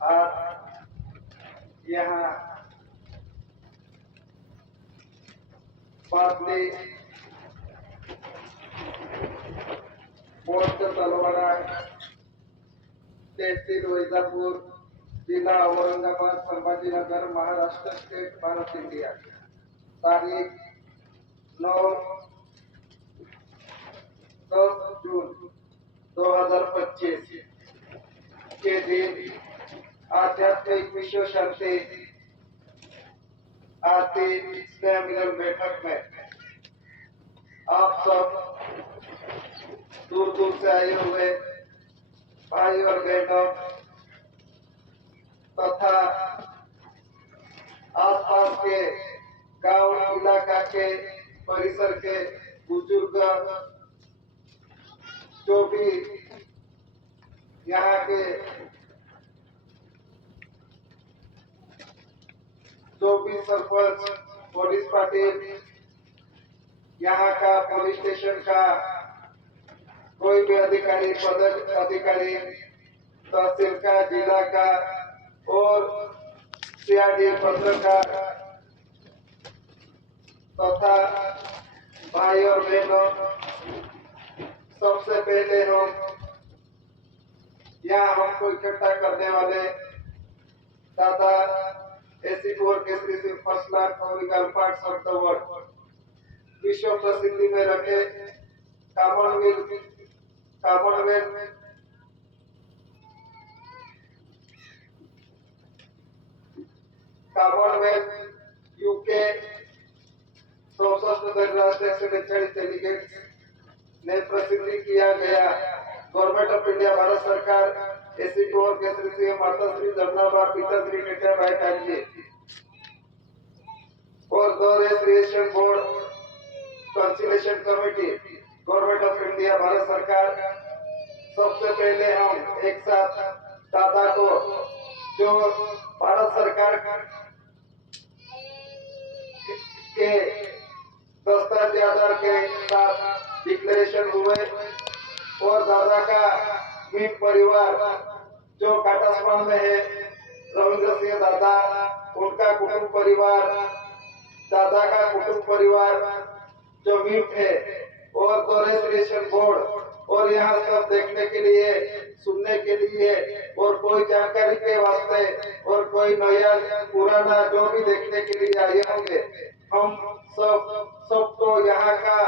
आज यहाँ बातली पोस्ट तलवाड़ा तहसील वैजापुर जिला औरंगाबाद संभाजीनगर महाराष्ट्र स्टेट भारत इंडिया तारीख 9-10 जून 2025 के दिन आध्यात्मिक विश्व शांति आरती स्नेह मिलन बैठक में आप सब दूर दूर से आए हुए भाई और बहनों तथा आसपास के गांव इलाका के परिसर के बुजुर्ग जो भी यहाँ के जो भी सरपंच पुलिस पाटिल यहाँ का पुलिस स्टेशन का कोई भी अधिकारी पद अधिकारी तहसील का जिला का और सीआरडी पत्रकार तथा भाई और बहनों सबसे पहले हम यहाँ हमको इकट्ठा करने वाले दादा एसी4 केसरी सिंह फर्स्ट क्लास और पार्ट्स ऑफ द वर्ल्ड विश्व प्रसिद्धि में रखे कॉमनवेल्थ यूके 64 राष्ट्र 140 डेलीगेट्स ने प्रसिद्धि किया गया गवर्नमेंट ऑफ इंडिया भारत सरकार एसी4 केसरी सिंह माता श्री जमनाबा पिता श्री कट्या भाई कांजी और the recreation board conciliation committee government of India Bharat सरकार सबसे पहले हम एक साथ दादा को जो भारत सरकार के दस्तावेज के साथ डिक्लेरेशन हुए और दादा का मीत परिवार जो काटास्मान में है रविंद्र सिंह दादा उनका कुटुंब परिवार दादा का कुटुंब परिवार जो मीट है और रेजिस्ट्रेशन बोर्ड और यहाँ सब देखने के लिए सुनने के लिए और कोई जानकारी के वास्ते और कोई नया पुराना जो भी देखने के लिए आए होंगे हम सबको यहाँ का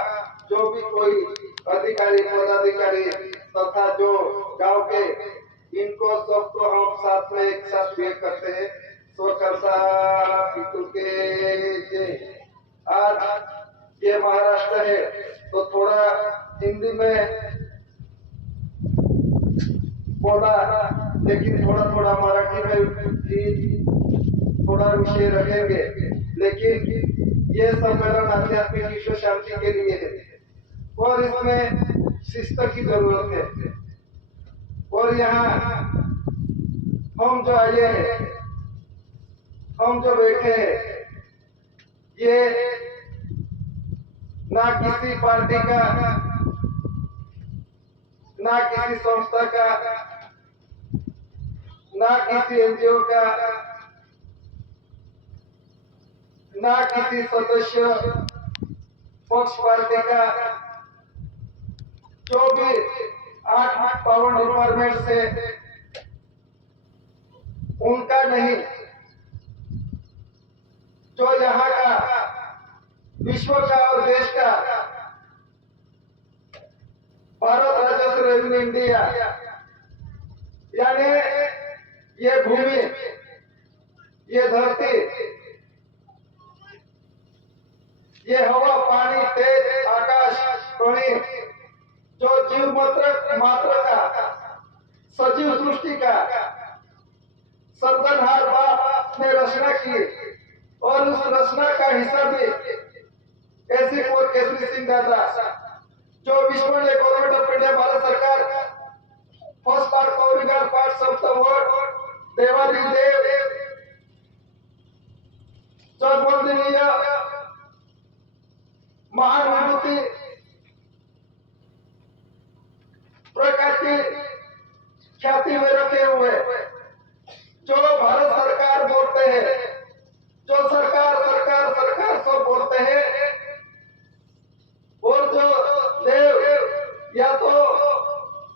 जो भी कोई अधिकारी पदाधिकारी तथा जो गांव के इनको सबको हम साथ में एक साथ भेंट करते हैं स्वकर्ता पितु के जय। आज ये महाराष्ट्र है तो थोड़ा हिंदी में बोला लेकिन थोड़ा थोड़ा मराठी में भी थोड़ा विषय रखेंगे लेकिन ये सम्मेलन आध्यात्मिक विश्व शांति के लिए है और इसमें शिस्त की जरूरत है और यहाँ हम जो आए हैं हम जो बैठे हैं ये ना किसी पार्टी का ना किसी संस्था का ना किसी एनजीओ का ना किसी सदस्य पक्ष पार्टी का जो भी 8 पावन डिपार्टमेंट से उनका नहीं जो यहाँ का विश्व का और देश का भारत राजस्व रेवेन्यू इंडिया यानी ये भूमि ये धरती ये हवा पानी तेज आकाश पानी जो जीव मात्र का सजीव सृष्टि का सर्जनहार बाप ने रचना की और उस रचना का हिस्सा भी एसी4 केसरी सिंह दादा जो विश्व ने गवर्नमेंट ऑफ इंडिया भारत सरकार फर्स्ट पार्ट कौरिगार पार्ट ऑफ द वर्ल्ड देवादी देव जगवंदनीय महान विभूति प्रकार की ख्याति में रखे हुए जो भारत सरकार बोलते हैं, जो सरकार सरकार सरकार सब बोलते हैं, और जो देव या तो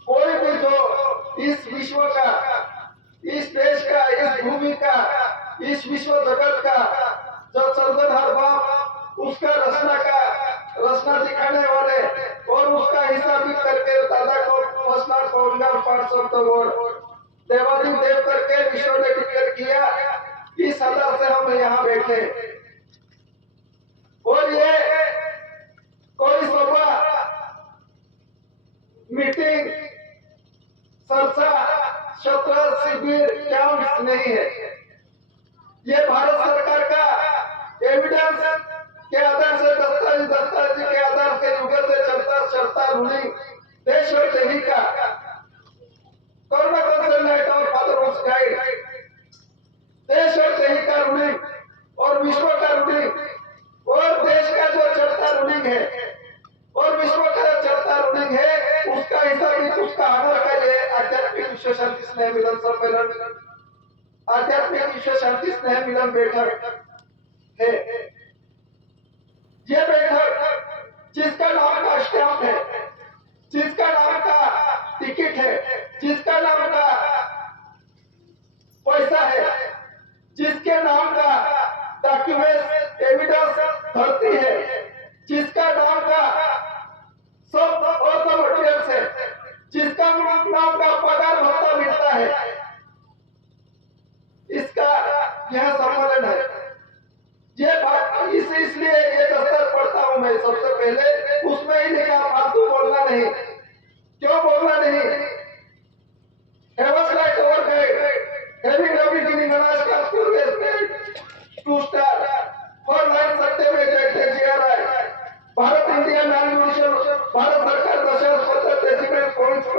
कोई भी जो इस विश्व का, इस देश का, इस भूमि का, इस विश्व जगत का जो सर्जनहार बाप, उसका रचना दिखाने वाले और उसका हिसाब भी करके दादा को फसला कौनगा पाठ शब्द और देवादिव देव करके विश्व ने डिक्लेयर किया कि सदा से हम यहाँ बैठे। और ये कोई सभा, मीटिंग, चर्चा, सत्र, शिविर, कैंप नहीं है। ये भारत सरकार का एविडेंस के आधार से, दस्तावेज के आधार से युग से चलता रूलिंग देश और देवी का कोरोना कंसल्टेंट और फादर ऑफ गाइड, देश और देवी का रूलिंग और विश्व का रूलिंग और देश का जो चलता रूलिंग है और विश्व का चलता रूलिंग है, उसका हिसाब उसका आधार का ये आध्यात्मिक विश्व शांति स्नेह मिलन सम्मेलन, आध्यात्मिक विश्व शांति स्नेह मिलन बैठक है। ये बैठक जिसका नाम का स्टैंप है, जिसका नाम का टिकट है, जिसका नाम का पैसा है, जिसके नाम का डॉक्यूमेंट एविडेंस धरती है, जिसका नाम का सब और मटेरियल्स है, जिसका नाम का पगार भत्ता मिलता है, इसका यह सम्मेलन है। ये इसलिए ये दस्तर पढ़ता हूं मैं सबसे पहले, उसमें ही लिखा फालतू बोलना नहीं। क्यों बोलना नहीं? Heavens like our guide, having a beginning and a start to respect, to start, for life सत्य में जैसे GRI, Bharat India non mission, Bharat सरकार दशरथ पद्धत decimal currency,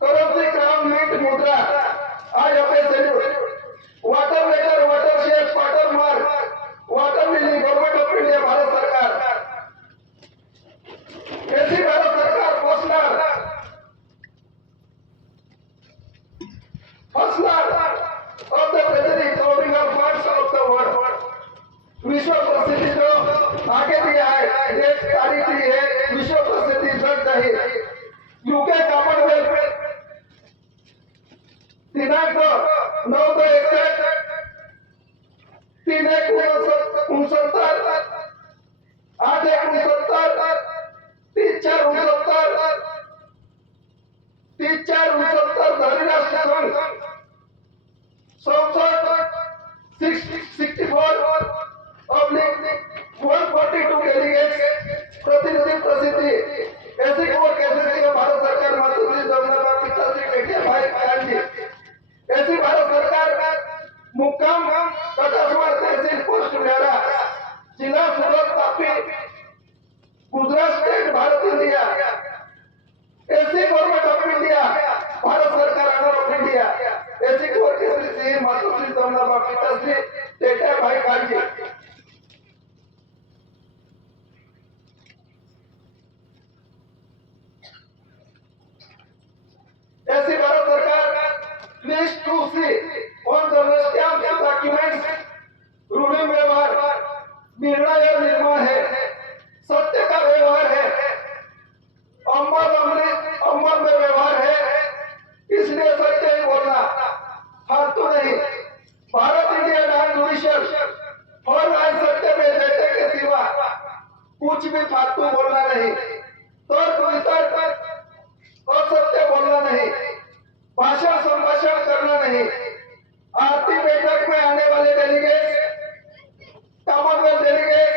currency crown mint मुद्रा, आज अपने salute, water letter, water shape, water mark, water lily, government of India, Bharat सरकार, ऐसी भारत सरकार फसलर of the present covering of parts of the world, विश्व प्रसिद्धि जो आगे दिया है, डेट तारीख दी है, विश्व प्रसिद्धि जग जाहिर, यूके कॉमनवेल्थ दिनांक 9/61 3/1/69 8/1/69 3/4/69 3/4/69 धनीराष्ट्र संघ संसद 64/142 डेलीगेट्स प्रतिनिधि प्रसिद्धि ऐसी खबर कैसे भारत सरकार मातृश्री जमुना पिताश्री बेटे भाई गांधी, ऐसी भारत सरकार मुकाम कटासवार तहसील पोस्ट मेरा जिला सूरत तापी गुजरात स्टेट भारत इंडिया, ऐसी गवर्नमेंट ऑफ इंडिया, भारत सरकार अंडर ऑफ इंडिया, ऐसी खबर कैसे श्री मातृश्री जमुना पिताश्री बेटे भाई गांधी। ऐसी भारत सरकार list to see on the stamp documents ruling व्यवहार, निर्णय और निर्माण है, सत्य का व्यवहार है, अमल में व्यवहार है, इसलिए सत्य ही बोलना, फालतू नहीं। भारत इंडिया नॉन जुडिशियल और आज सत्य में बेटे के सिवा कुछ भी फालतू बोलना नहीं, और सत्य बोलना नहीं, भाषण संभाषण करना नहीं। आरती बैठक में आने वाले डेलीगेट, कॉमनवेल्थ डेलीगेट,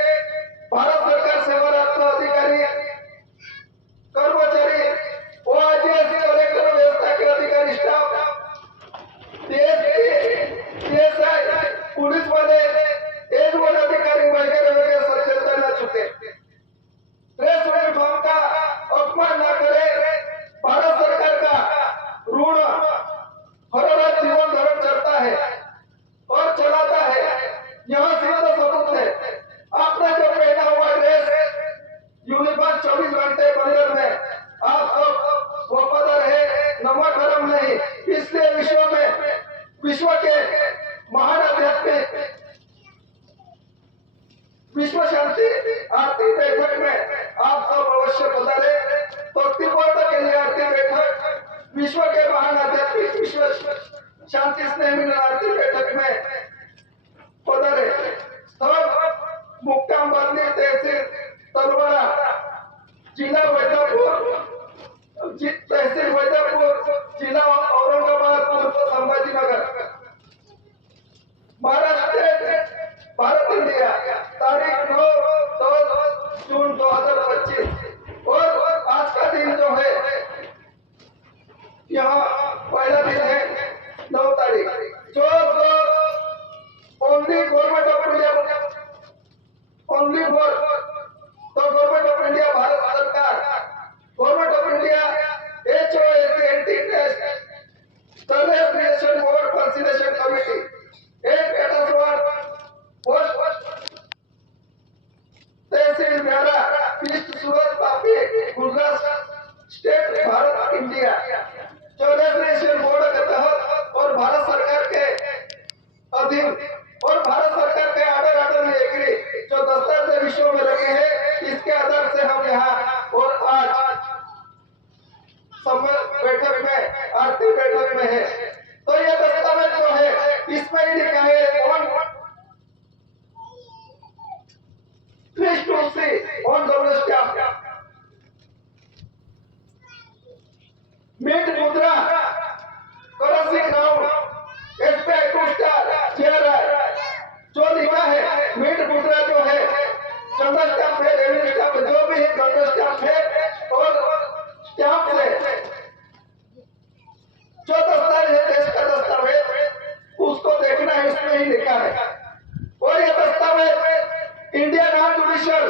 विश्व के महान आध्यात्मिक विश्व शांति स्नेह मिलनार्थी बैठक में पधारे। स्थल मुक्काम बंदी तहसील तलवाड़ा, जिला वैजापुर, तहसील वैजापुर, जिला औरंगाबाद, पूर्व संभाजीनगर, महाराष्ट्र, भारत इंडिया। तारीख 9 जून 2025। और आज का दिन जो है, यहाँ पहला दिन है 9 तारीख, जो only government of India, only for तो गवर्नमेंट ऑफ इंडिया, भारत सरकार, government of India, HOAC test service creation board consideration committee, एक एटसवार पोस्ट तहसील म्यारा, east Surat, Tapi, Gujarat state, Bharat India, जो रेजिस्ट्रेशन बोर्ड के तहत और भारत सरकार के अधीन और भारत सरकार के आर्डर में एग्री जो दस्तावेज विश्व में रखे हैं, इसके आधार से हम यहाँ और आज बैठक में, आरती बैठक में है। तो ये दस्तावेज जो है, इसमें ही लिखा है ऑन डब्ल्यूएसटी मिंट मुद्रा currency ground SBI 2 star chair जो लिखा है। मिंट मुद्रा जो है, जनरल स्टैंप है, रेवेन्यू स्टैंप, जो भी है जनरल स्टैंप है, और स्टैंप से जो दस्तावेज है, देश का दस्तावेज, उसको देखना है, इसमें ही लिखा है। और ये दस्तावेज इंडिया नॉन जुडिशियल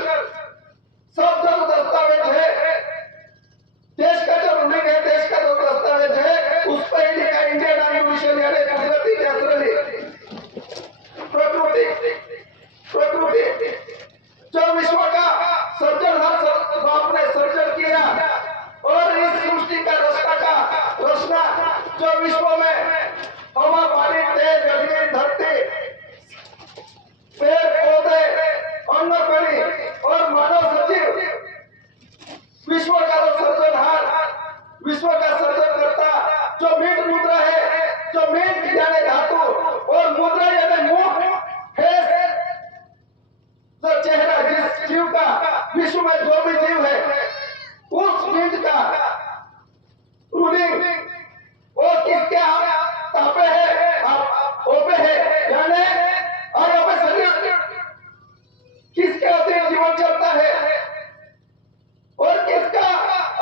सब जो दस्तावेज है, देश का जो रूलिंग है, देश का जो दस्तावेज है, उस पर ही लिखा इंडिया नॉन जुडिशियल, यानी कुदरती नेचुरली प्रकृति जो विश्व का सर्जनहार बाप ने सर्जन किया, और इस सृष्टि का रचना जो विश्व में हवा, पानी, तेज, जमीन, धरती, पेड़ पौधे, अन्न पानी और मानव सजीव, विश्व का सर्जनहार, विश्व का सर्जन करता जो मीट मुद्रा है, जो मीट यानी धातु और मुद्रा यानी मुख है, जो चेहरा जिस जीव का, विश्व में जो भी जीव है, उस मीट का रूलिंग वो किसके तापे है, ओपे है, यानी और शरीर किसके अधीन जीवन चलता है, और किसका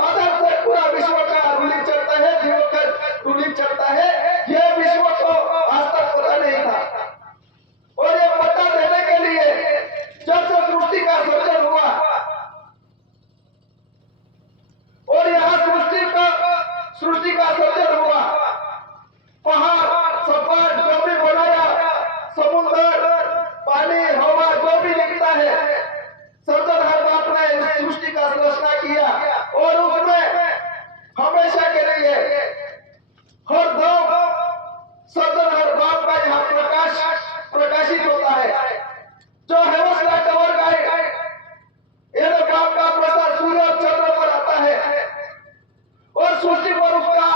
आधार से पूरा विश्व का रूलिंग चलता है, जीवन का रूलिंग चलता है, यह विश्व को आज तक पता नहीं था। और यह पता देने के लिए जब से सृष्टि का सर्जन हुआ, और यहाँ सृष्टि का सर्जन हुआ, पहाड़, सपाट जो भी बनाया, समुद्र, पानी, हवा, जो भी दिखता है, सर्जनहार बाप ने सृष्टि का रचना किया, और उसमें हमेशा के लिए हर दम सर्जनहार बाप का यहाँ प्रकाशित होता है। जो हेवंस लाइट और गाइड, ये बाप का प्रसाद सूर्य और चंद्र पर आता है, और सृष्टि पर उसका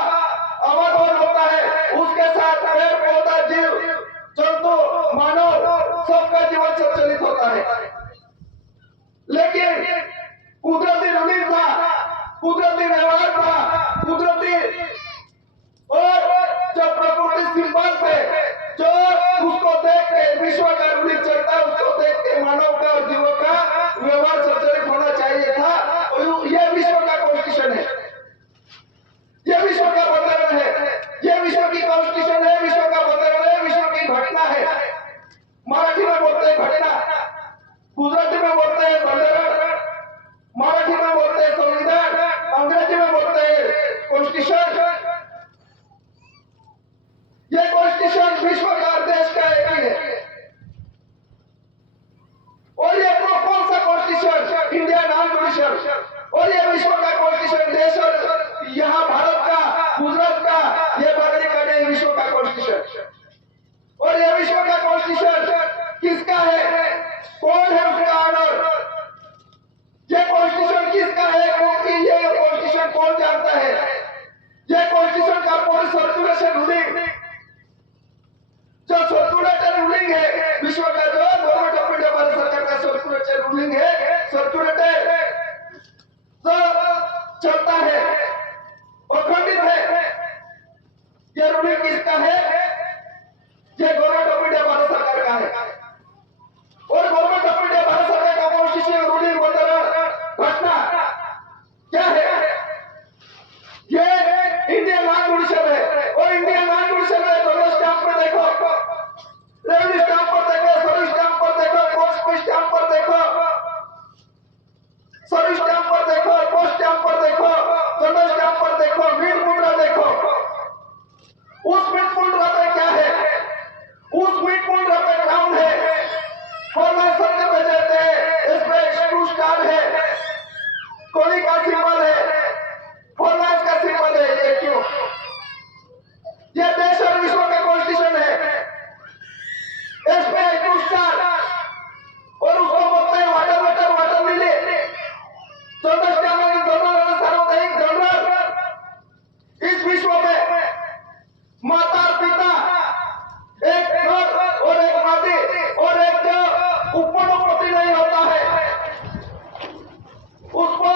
अवतरण होता है। उसके साथ पेड़ पौधा, जीव जंतु, मानव, सबका जीवन संचालित होता है। लेकिन कुदरती रूलिंग था, कुदरती व्यवहार था, कुदरती और जब प्रकृति सिंबल पे जो उसको देख के विश्व का रूलिंग चलता है, उसको देख के मानव का और जीवों का व्यवहार संचालित होना चाहिए था। और यह विश्व का कॉन्स्टिट्यूशन है, यह विश्व का बंधन है, यह विश्व की कॉन्स्टिट्यूशन है, विश्व का बंधन है, विश्व की घटना है। मराठी में बोलते हैं घटना, गुजराती में बोलते हैं बंधन, मराठी में बोलते हैं संविधान, अंग्रेजी में बोलते हैं कॉन्स्टिट्यूशन। यह कॉन्स्टिट्यूशन विश्व का देश का एक ही है। और यह कौन सा कॉन्स्टिट्यूशन? India non judicial. और यह विश्व का कॉन्स्टिट्यूशन देश चलता है, अखंडित है। ये रूढ़ी किसका है? ये गवर्नमेंट ऑफ इंडिया भारत सरकार का है। और गवर्नमेंट ऑफ इंडिया भारत सरकार का कॉन्स्टिट्यूशन रूढ़ी घटना क्या है? ये इंडियन कॉन्स्टिट्यूशन है। और इंडियन कॉन्स्टिट्यूशन में दोनों स्टैम्प पर देखो, रेवेन्यू स्टैम्प पर देखो, सर्विस स्टैम्प पर देखो, पोस्ट स्टैम्प पर देखो, सर्विस स्टैम्प पर देखो, पोस्ट स्टैम्प पर देखो, जनरल स्टैम्प पर देखो, मीट मुद्रा देखो। उस मीट मुद्रा पे क्या है? उस मीट मुद्रा पे ग्राउंड है, फॉर्मल सत्य पे जाते हैं, इसमें एक्सक्लू स्टार है, कोली का सिंबल है, फॉर्मल का सिंबल है। ये क्यों? ये देश और विश्व का कॉन्स्टिट्यूशन है, इसमें एक्सक्लू स्टार और उसको बोलते हैं वाटर वाटर वाटर मिले, सार्वजनिक जनरल। इस विश्व में माता पिता, एक घर और एक माटी और एक जो उपपति नहीं होता है, उसको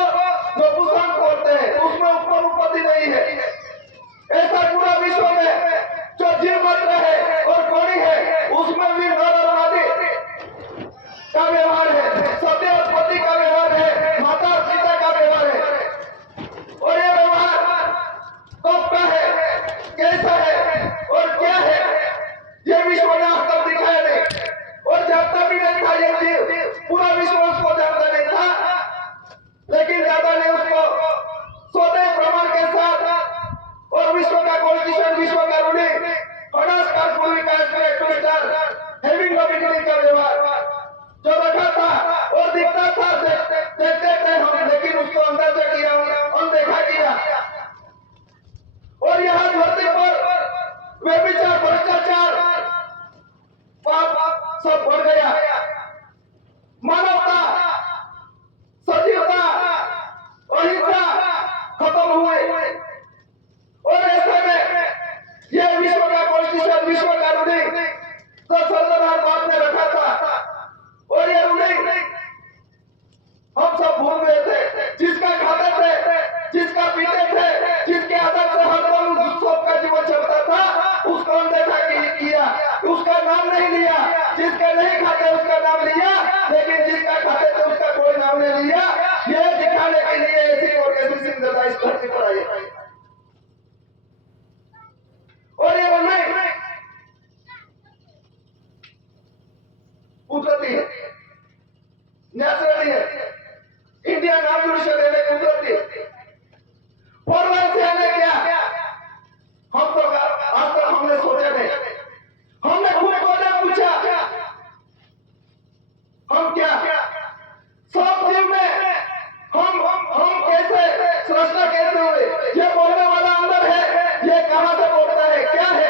जो पुष्पांग बोलते हैं, उसमें उपपति नहीं है। ऐसा पूरा विश्व में जो जीव मात्र है और कोड़ी है, उसमें भी घर और माटी का व्यवहार है, सत्य और पति का व्यवहार है, माता और पिता का व्यवहार है। और ये व्यवहार कब का है, कैसा है और क्या है, ये विश्व ने आज तक दिखाया नहीं। और जानता भी नहीं था ये जीव, पूरा विश्व उसको जानता नहीं था। लेकिन दादा ने उसको स्वतः प्रमाण के साथ और विश्व का कॉन्स्टिट्यूशन, विश्व का रूढ़ी, अनास्कार पूर्वी का हैविंग द बिगिनिंग का व्यवहार जो रखा था और दिखता था, देखते थे हम, लेकिन उसको अंदाजा किया, अनदेखा किया। और यहाँ धरती पर व्यभिचार, भ्रष्टाचार, पाप सब बढ़ गया। मानवता, सजीवता, अहिंसा खत्म हुए। और ऐसे में ये विश्व का कॉन्स्टिट्यूशन, विश्व का रूढ़ी तो संविधान बाद में रखा था। और ये रूढ़ी हम सब भूल गए थे। जिसका खाते थे, जिसका पीते थे, जिसके आदत से हर दम सबका जीवन चलता था, उसको अनदेखा किया, उसका नाम नहीं लिया। जिसके नहीं खाते उसका नाम लिया, लेकिन जिसका खाते थे उसका कोई नाम नहीं लिया। ये दिखाने के लिए ऐसी और ऐसी सिंधता इस धरती पर आई। और ये नहीं कुदरती है, नेचुरली है। इंडिया नाम जुड़े लेने कुदरती है। फॉर्मल से हमें क्या, हम तो आज तक हमने सोचा नहीं। हमने खुद को नहीं पूछा हम क्या सब जीव में हम कैसे सृष्टा कैसे हुए? ये बोलने वाला अंदर है, ये कहां से बोलता है, क्या है,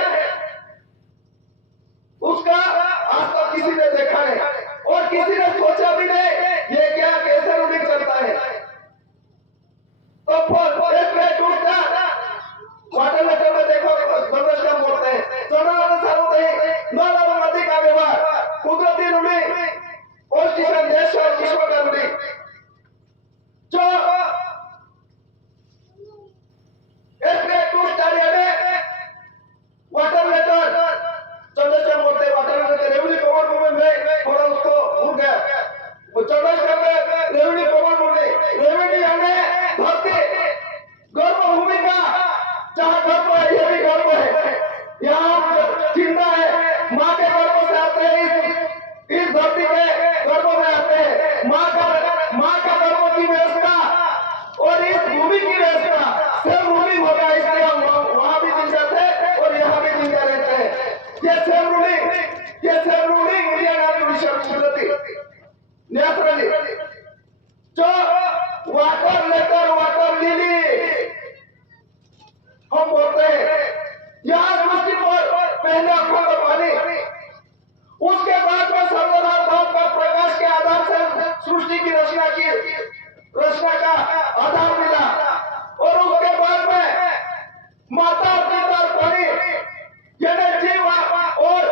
उसका आज तक किसी ने देखा नहीं और किसी ने सोचा भी नहीं ये क्या, कैसे रूढ़ी चलता है। तो वाटर लेटर में देखो, सर्वस्टम बोलते हैं, नदी का व्यवहार, कुदरती रूढ़ी, कॉन्स्टिट्यूशन, देश और विश्व का रूढ़ी जो वाटर लेटर चंद्रशेखर बोलते हैं। Water letter revenue common movement में थोड़ा उसको भूल गया। वो चंद्रशेखर में रेवेन्यू कॉमन मूवमेंट, रेवेन्यू हमें धरती गर्भ भूमि का, जहाँ गर्भ है ये भी गर्भ है, यहाँ जिंदा है, माँ के गर्भ से आते हैं, इस धरती के गर्भ में आते हैं। माँ का गर्भ की व्यवस्था और इस भूमि की व्यवस्था सेम भूमि होगा, इसलिए हम वहां भी जिंदा थे और यहाँ भी जिंदा रहते हैं। ये सेम रूलिंग इंडिया नाम कुदरती नेचुरली जो वाटर लेटर, वाटर लिली हम बोलते हैं। यहाँ सृष्टि पर पहले अखंड पानी, उसके बाद में सर्वधार भाव का प्रकाश के आधार से सृष्टि की रचना का आधार मिला। और उसके बाद में माता, पिता, पानी, यानी जीव और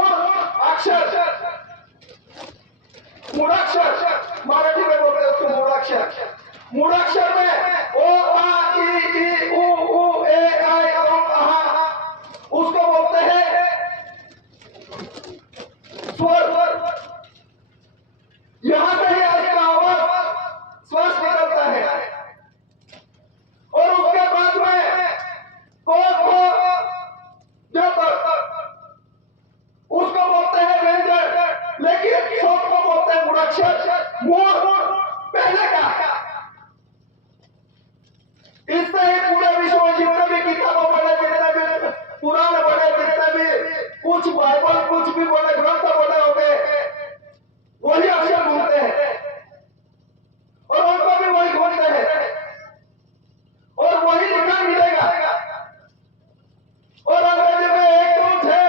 मूळ अक्षर, मूळाक्षर मराठी में बोलते हैं उसको मूळाक्षर। मूळाक्षर में ओ आ ई उ ऊ ए आई ओ आ, उसको बोलते हैं स्वर। यहां से ही इसका आवाज श्वास निकलता है और उसके बाद में को उसको बोलते हैं व्यंजन, लेकिन सबको बोलते हैं मूळाक्षर। मूळ पहले का। इससे ही पूरे विश्व में जितने भी किताबें बने, जितने भी पुराण बने, जितने भी कुछ बाइबल कुछ भी बने ग्रंथ बने होंगे, वही अक्षर ढूंढते हैं और उनको भी वही ढूंढते हैं और वही लिखा मिलेगा। और अंग्रेजी में एक टूट है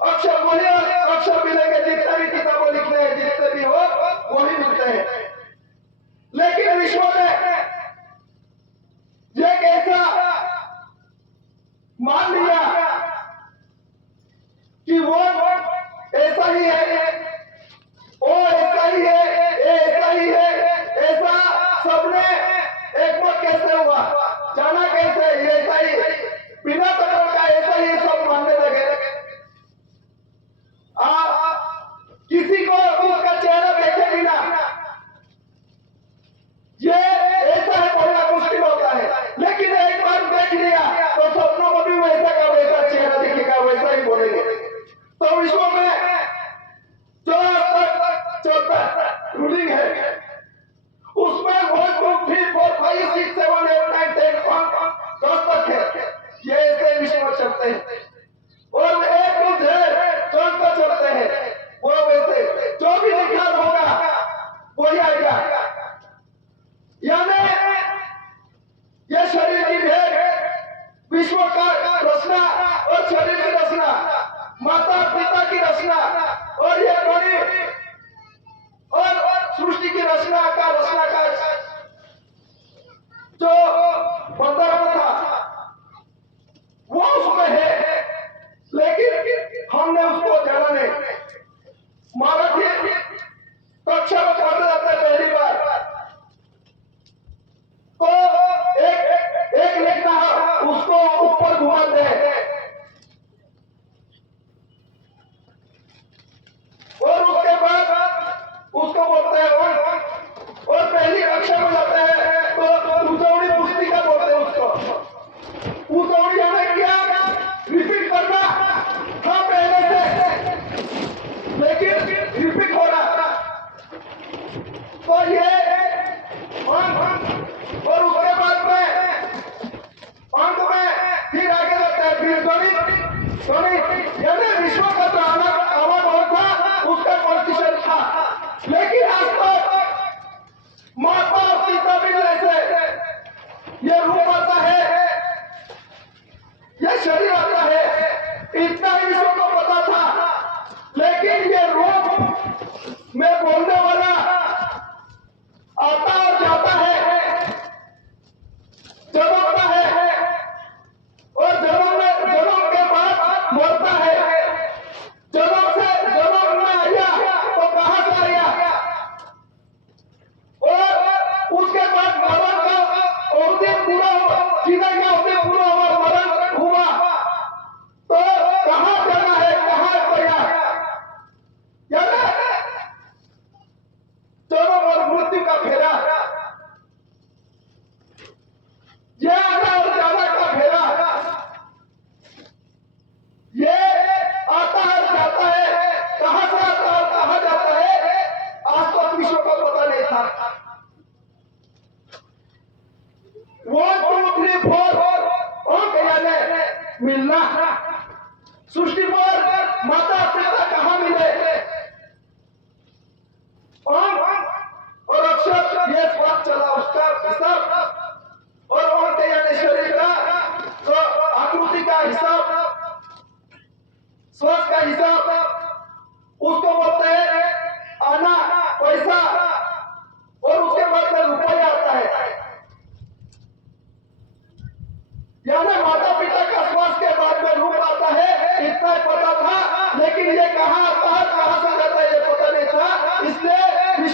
अक्षर, वही अक्षर मिलेंगे। जितने भी किताबें लिखने हैं, जितने भी हो वही मिलते हैं। लेकिन विश्व में ये कैसा मान लिया कि वो ऐसा ही है, वो ऐसा ही है, ये ऐसा ही है, ऐसा सबने एक मत कैसे हुआ, जाना कैसे, ये ऐसा ही बिना तर्क का ऐसा ही सब मानने लगे। किसी को उसका चेहरा देखे बिना ये ऐसा है बोलना मुश्किल होता है, लेकिन एक बार देख लिया तो सपनों को भी वैसा का वैसा चेहरा दिखेगा, वैसा ही बोलेंगे। तो विश्व में जो चलता रूलिंग है उसमें 1 2 3 4 5 6 7 8 9 10 10 तक है। ये ऐसे विश्व में चलते हैं और एक टू जेड पर चलते हैं। वो वैसे जो भी लिखा होगा वही आएगा। यानी ये शरीर की भेद, विश्व का रचना और शरीर की रचना, माता पिता की रचना,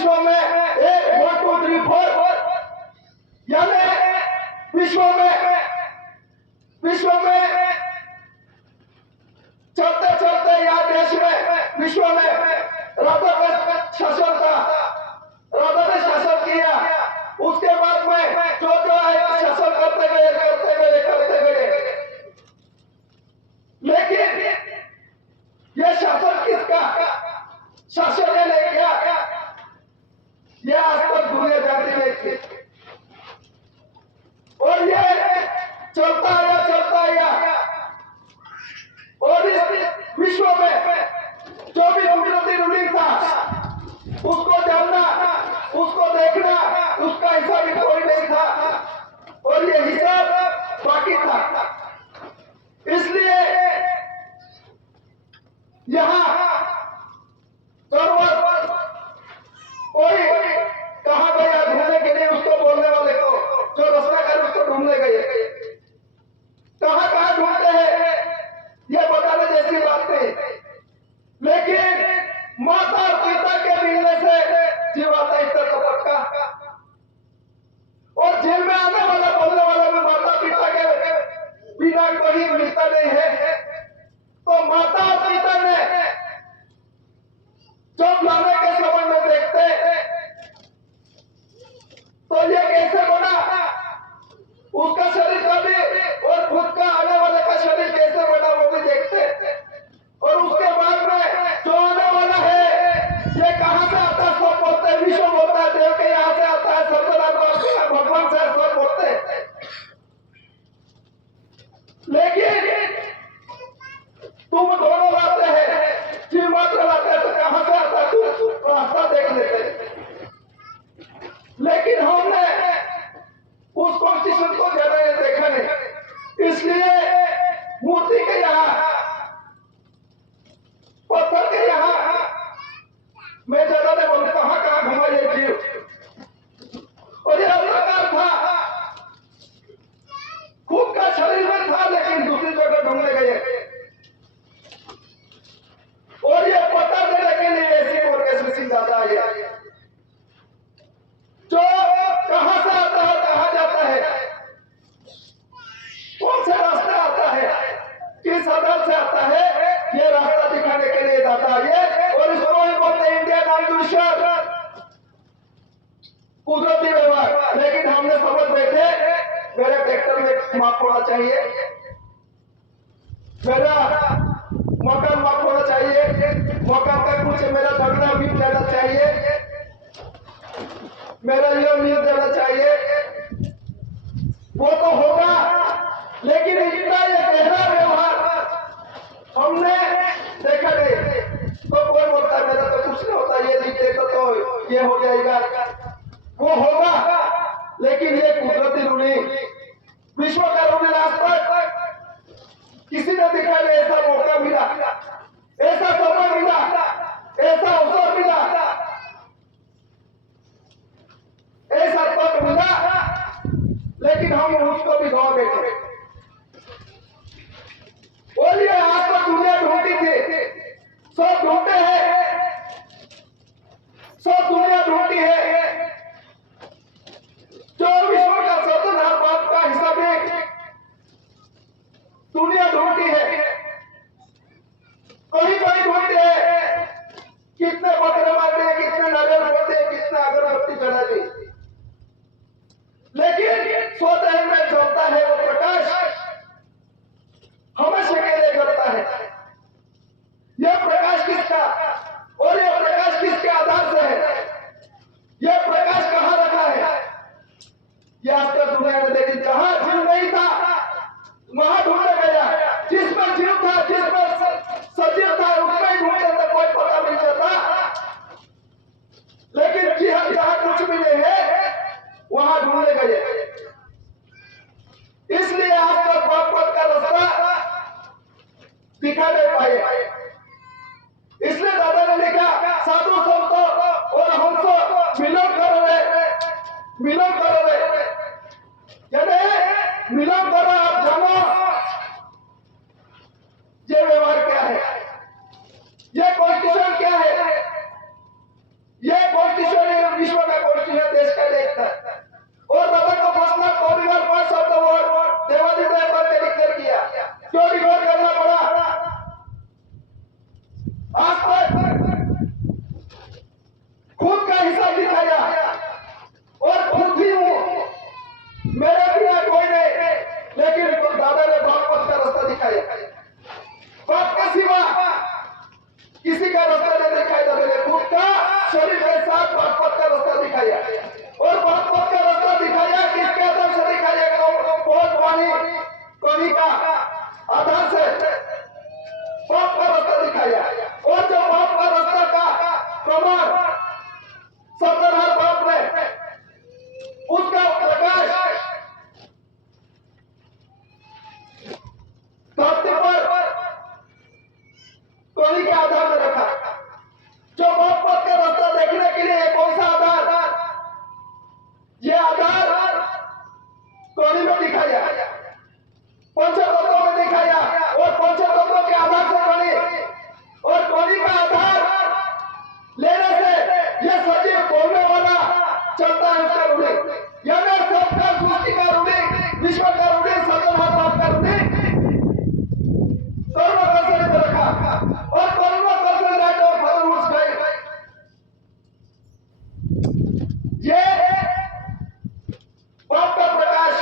विश्व में एक 1 2 3 4 यानी विश्व में चलते चलते यहाँ देश में विश्व में राजा का शासन था, राजा ने शासन किया। उसके बाद में जो है शासन करते गए। लेकिन ये शासन किसका शासन ने किया, ये आज तक दुनिया जानती नहीं थी। और ये चलता आया और इस विश्व में जो भी रूलिंग था उसको जानना, उसको देखना, उसका हिसाब भी कोई नहीं था और ये हिसाब बाकी था। इसलिए यहाँ सर्वर कोई कहा गया ढूंढने के लिए, उसको बोलने वाले को जो रास्ता कर उसको ढूंढने गए, कहाँ ढूंढते हैं ये बताने जैसी बात नहीं। लेकिन माता और पिता के मिलने से जीव आता इस तरह का, और जेल में आने वाला बोलने वाला भी माता पिता के बिना कहीं मिलता नहीं है। तो माता और पिता ने जब लाने के समय में देखते तो ये कैसे बना, उसका शरीर का भी और खुद का आने वाले का शरीर कैसे बना वो भी देखते। और उसके बाद में जो आने वाला है ये कहां से आता है सब बोलते हैं, विश्व बोलता है देव के यहाँ से आता है, सत्यनारायण भगवान से सब बोलते हैं। लेकिन तुम दोनों लाते हैं, जीव मात्र लाते हैं, तो कहां से आता है तुम रास्ता देख लेते। लेकिन हमने उस कॉन्स्टिट्यूशन को ज्यादा देखा नहीं, इसलिए मूर्ति के यहाँ, पत्थर के यहाँ मैं ज्यादा नहीं बोलते कहाँ घुमा ये जीव। और ये प्रकार था, खुद का शरीर में था लेकिन दूसरी जगह ढूंढने गए। और ये पता देने के लिए ऐसी और कैसे सिंह दादा आया जो कहां से आता है, कहां जाता है, कौन से रास्ते आता है, किस आधार से आता है, ये रास्ता दिखाने के लिए दादा आए। और इसको ही बोलते हैं इंडियन कॉन्स्टिट्यूशन, कुदरती व्यवहार। लेकिन हमने समझ बैठे मेरे ट्रैक्टर में माप होना चाहिए, मेरा मकान माप होना चाहिए, मकान का कुछ मेरा झगड़ा भी जाना चाहिए, मेरा ये मिल जाना चाहिए, वो तो होगा। लेकिन इतना ये गहरा व्यवहार हमने देखा नहीं। तो कोई बोलता मेरा तो कुछ नहीं होता, ये लिख देता तो ये हो जाएगा, वो होगा। लेकिन ये कुदरती रूलिंग, विश्व का रूलिंग आज तक किसी ने दिखा नहीं। ऐसा मौका मिला, ऐसा समय मिला, ऐसा अवसर मिला, ऐसा पद मिला, लेकिन हम उसको भी गवा बैठे। और ये आज तक दुनिया ढूंढती थी, सब ढूंढते हैं, सब दुनिया ढूंढती है। जो विश्व का सर्वनाम बाप का हिस्सा भी दुनिया ढूंढती है, कहीं ढूंढते हैं, कितने बकरे मारते, कितने नारियल फोड़ते, कितना अगरबत्ती चढ़ाते। लेकिन स्वतः में जलता है वो प्रकाश, हमेशा के लिए जलता है। यह प्रकाश किसका और यह प्रकाश किसके आधार से है, यह प्रकाश कहां रखा है, यह आज तक दुनिया ने देखी। जहां जीव नहीं था वहां ढूंढा गया, जिसमें जीव था, जिसमें सजीव था, उसमें ढूंढते थे, कोई पता नहीं चलता। लेकिन जहां कुछ भी नहीं है वहां ढूंढने गए। इसलिए आज तक बागपत का रास्ता दिखा नहीं पाए। इसलिए दादा ने लिखा साधु संतो और हमको मिलन करो रे, यानी मिलन करो, आप जानो ये व्यवहार क्या है, ये कॉन्स्टिट्यूशन क्या है, ये कॉन्स्टिट्यूशन दिखाया और बात बात का रास्ता दिखाया, किसके आधार से दिखाया, बहुत वाणी कवि का आधार से बाप का रास्ता दिखाया। और जो बाप का रास्ता का प्रमाण सरदार बाप ने उसका प्रकाश धरती पर कवि के आधार में रखा। जो बाप पथ का रास्ता देखने के लिए कौन सा आधार, ये आधार कवि में दिखाया, पंचतत्वों में दिखाया और पंचतत्वों के आधार से कवि और कवि का आधार लेने से यह सजीव बोलने वाला चलता है उसका रूढ़ी, यानी सबका सृष्टि का रूढ़ी, विश्व का रूढ़ी, सजनहार बाप का रूढ़ी कर्म कौशल में रखा और कर्म कौशल लाइट और फल उस गए। ये बाप का प्रकाश,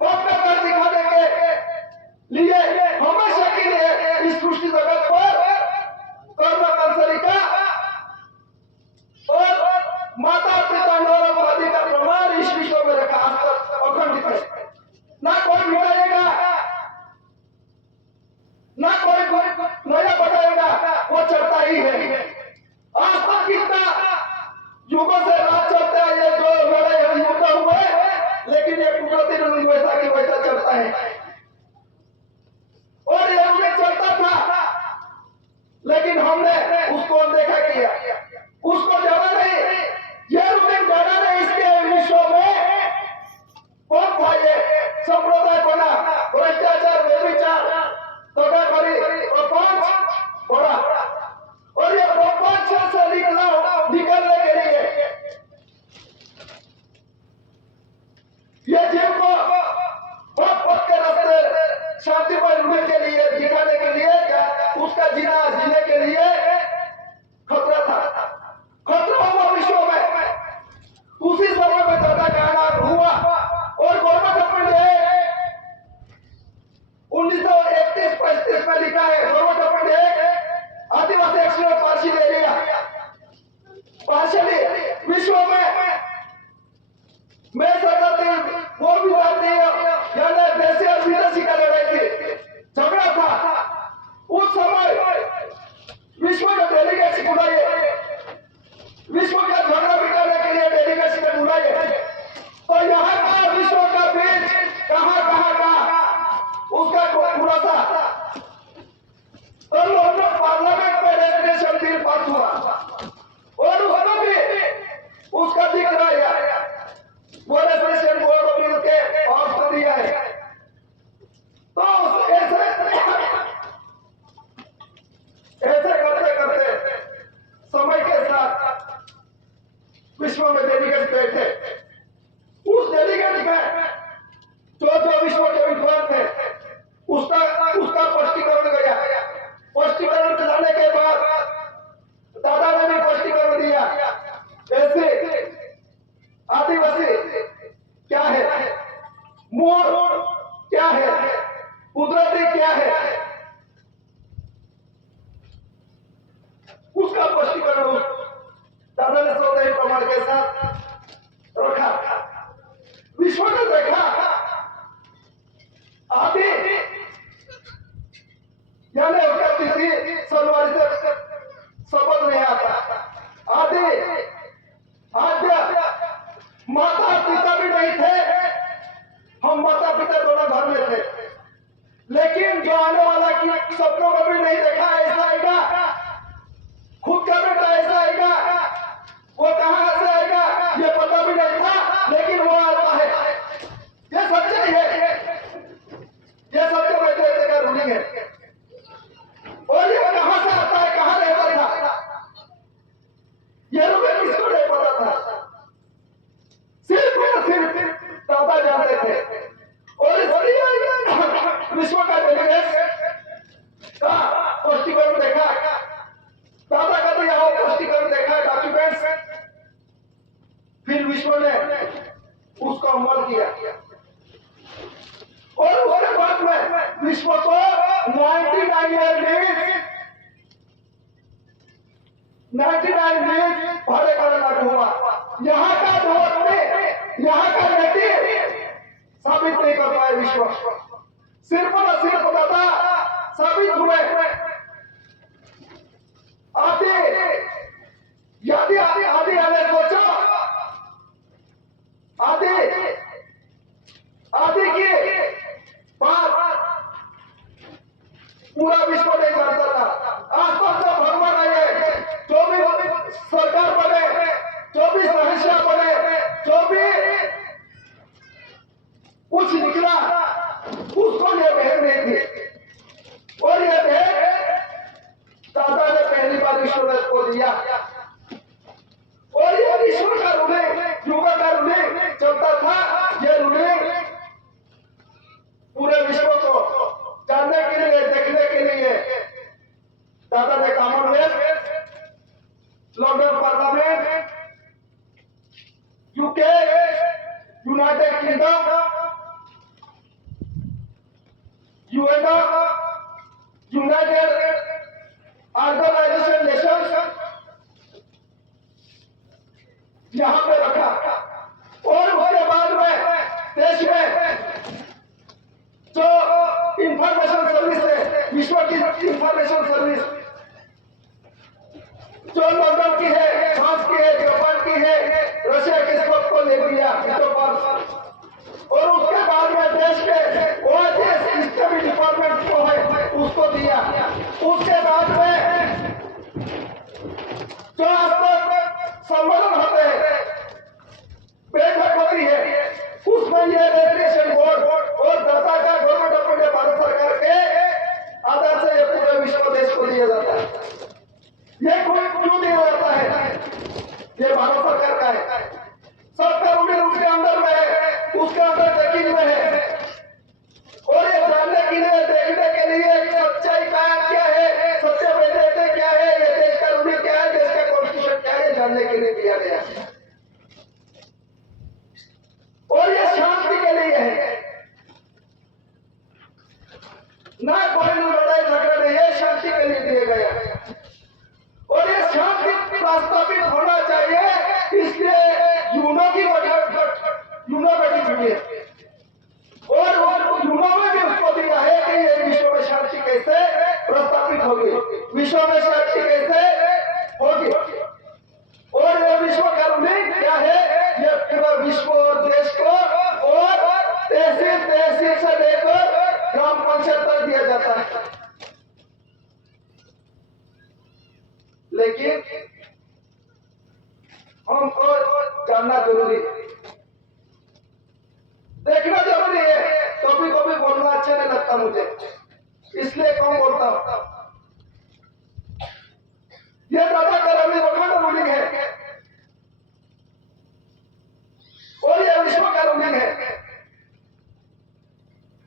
बाप का कर दिखाने के लिए हमेशा के लिए इस सृष्टि जगत पर कर्म कौशल का और माता पिता नौरव आदि का प्रमाण इस विश्व में रखा, आज तक अखंडित है, ना कोई मिटाएगा, ना कोई नया बताएगा, वो चलता ही है। आज तक कितना युगों से राज चलता है, ये जो लड़ाई युद्ध हुए, लेकिन ये कुदरती वैसा की वैसा चलता है और ये उन्हें चलता था, लेकिन हमने उसको अनदेखा किया, उसको जाना नहीं, ये रूटीन जाना नहीं। इसके विश्व में कौन था ये संप्रदाय बना, भ्रष्टाचार, व्यभिचार, धोखाधड़ी, प्रपंच बड़ा, और ये प्रपंच से निकलने के लिए ये जीव को बाप पथ के रास्ते शांतिमय रूढ़ी के लिए दिखाने के लिए, उसका जीने के लिए खतरा था, खतरा हुआ विश्व में। उसी समय में दादा का ऐलान हुआ और गवर्नमेंट ऑफ इंडिया 1931-35 में लिखा है, government of India Adivasi exclusive partial area, partially विश्व में मैं सरकार वो भी जानती है, यानी देशी और विदेशी का लड़ाई थी, झगड़ा था। उस समय विश्व का डेलीगेट्स बुलाए, विश्व का झगड़ा मिटाने के लिए डेलीगेट्स ने बुलाए, तो यहाँ का विश्व का बीज कहाँ का उसका खुलासा, और पार्लियामेंट में रेजोल्यूशन बिल पास हुआ और उसमें भी उसका दिख रहा है, वो रेजोल्यूशन बोर्ड ऑफ बिल के पास कर दिया है। तो ऐसे करते करते समय के साथ विश्व में डेलीगेट बैठे, उस डेलीगेट में जो विश्व के विद्वान थे उसका स्पष्टीकरण गया, स्पष्टीकरण दिलाने के बाद दादा ने भी स्पष्टीकरण दिया, ऐसे आदिवासी क्या है, मूल क्या है, कुदरती क्या है, उसका स्पष्टीकरण दादा ने स्वतः प्रमाण के साथ रखा। विश्व ने देखा आदि यानी उसका किसी सलवार से शब्द नहीं आता, आदि आद्य माता पिता भी नहीं थे, हम माता पिता दोनों घर में थे, लेकिन जो आने वाला की सपनों को भी नहीं देखा ऐसा आएगा, खुद का बेटा ऐसा आएगा, वो कहां से आएगा ये पता भी नहीं था, लेकिन वो आता है, ये सच्चाई है, ये सत्य बेटे का रूढ़ी है। और ये कहां से आता है, कहां रहता था, ये रूढ़ी किसको नहीं पता था, सिर्फ दादा जानते थे। और इसलिए विश्व का डेलीगेट्स का स्पष्टीकरण देखा, दादा का तो यहाँ स्पष्टीकरण देखा डॉक्यूमेंट्स, फिर विश्व ने उसको अमल किया और उसके बाद में विश्व को 99 डेज भाड़े करने लगा। लागू हुआ। यहाँ का यहाँ का नेटिव साबित नहीं कर पाए विश्व, सिर्फ और सिर्फ दादा साबित हुए। आदि आदि सोचो, आदि की बात पूरा विश्व नहीं जानता था। आज तक जो भगवान आए, जो भी सरकार बने, जो भी शहंशाह बने, जो भी कुछ निकला, उसको ये भेद नहीं थी। और ये भेद दादा ने पहली बार विश्व को दिया। और ये विश्व का रूलिंग, युग का रूलिंग चलता था। ये रूलिंग पूरे विश्व को जानने के लिए, देखने के लिए दादा ने Commonwealth, London parliament, UK, United Kingdom, UNO, United organization nations यहां पे रखा। और उसके बाद में देश में जो इंफॉर्मेशन सर्विस है, विश्व की इंफॉर्मेशन सर्विस जो लंदन की है, फ्रांस की है, जापान की है, रशिया के सबको ले लिया और उसके बाद में देश के वो स्टेट डिपार्टमेंट को है उसको दिया। उसके बाद में जो आपको सम्मेलन होते हैं, बैठक होती है, उसमें ये रेजिस्ट्रेशन बोर्ड और दाता का गवर्नमेंट ऑफ इंडिया भारत सरकार के आधार से ये पूरे विश्व देश को दिया जाता है। ये कोई क्यों दिया जाता है? ये भारत सरकार का है। सबका रूलिंग उसके अंदर में है, उसके अंदर चेकिंग में है। और ये जानने के लिए, देखने के लिए सच्चाई क्या है, सत्य वैधता क्या है, ये देश का रूलिंग क्या है, देश का कॉन्स्टिट्यूशन क्या है, जानने के लिए दिया गया है। और ये शांति के लिए है, ना कोई लड़ाई झगड़ा नहीं है, शांति के लिए दिया गया है। और ये शांति प्रस्तावित होना चाहिए, इसलिए यूनो की यूनो बैठी हुई है। और यूनो में भी उसको दिया है कि ये विश्व में शांति कैसे प्रस्तावित होगी, विश्व में शांति कैसे होगी। और ये विश्व का रूलिंग क्या है, ये पूरा विश्व और देश को और तहसील से लेकर ग्राम पंचायत तक दिया जाता है। लेकिन हमको जानना जरूरी है, देखना जरूरी है। कभी कभी बोलना अच्छा नहीं लगता मुझे, इसलिए कम बोलता हूं। यह दादा करामी अखंड रूलिंग है और यह विश्व का रूलिंग है।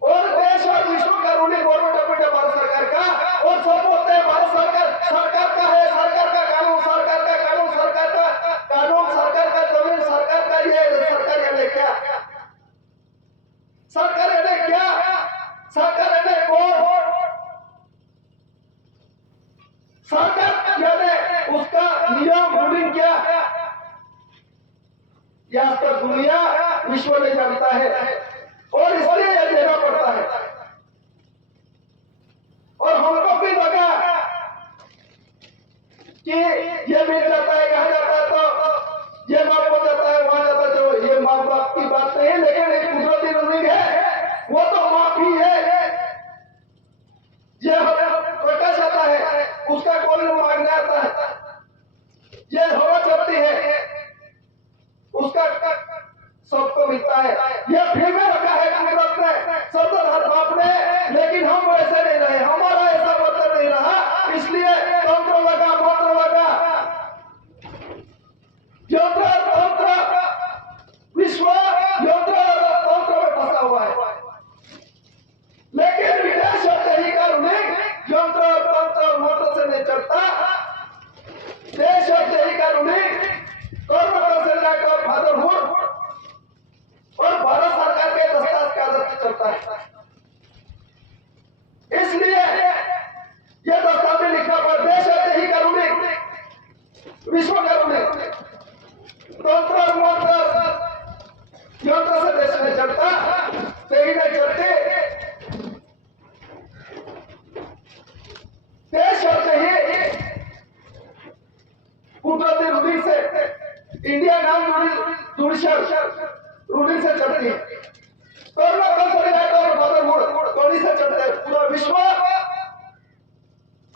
और देश और विश्व का ruling government of India Bharat सरकार का। और सब बोलते हैं भारत सरकार का है, सरकार का कानून, सरकार का कानून, सरकार का कानून, सरकार का जमीन, सरकार का ये, सरकार यानी क्या, सरकार यानी क्या, सरकार यानी कौन, सरकार यानी उसका नियम रूलिंग क्या, यह तक दुनिया विश्व नहीं जानता है। और इसलिए यह देना पड़ता है। और हमको भी लगा कि ये मिल जाता है, कहा जाता है तो ये माफ हो जाता है, वहां जाता है, जो ये माँ बाप की बात नहीं है, लेकिन एक कुदरती रूलिंग है, वो तो माफ ही है। ये प्रकाश आता है, उसका कोई मांगने आता है, ये हवा चलती है, उसका सबको मिलता है। यह फिर में रखा है कुदरत ने, सरदार बाप ने, लेकिन हम वैसे नहीं रहे, हमारा ऐसा मतलब नहीं रहा। इसलिए तंत्र लगा, मंत्र लगा,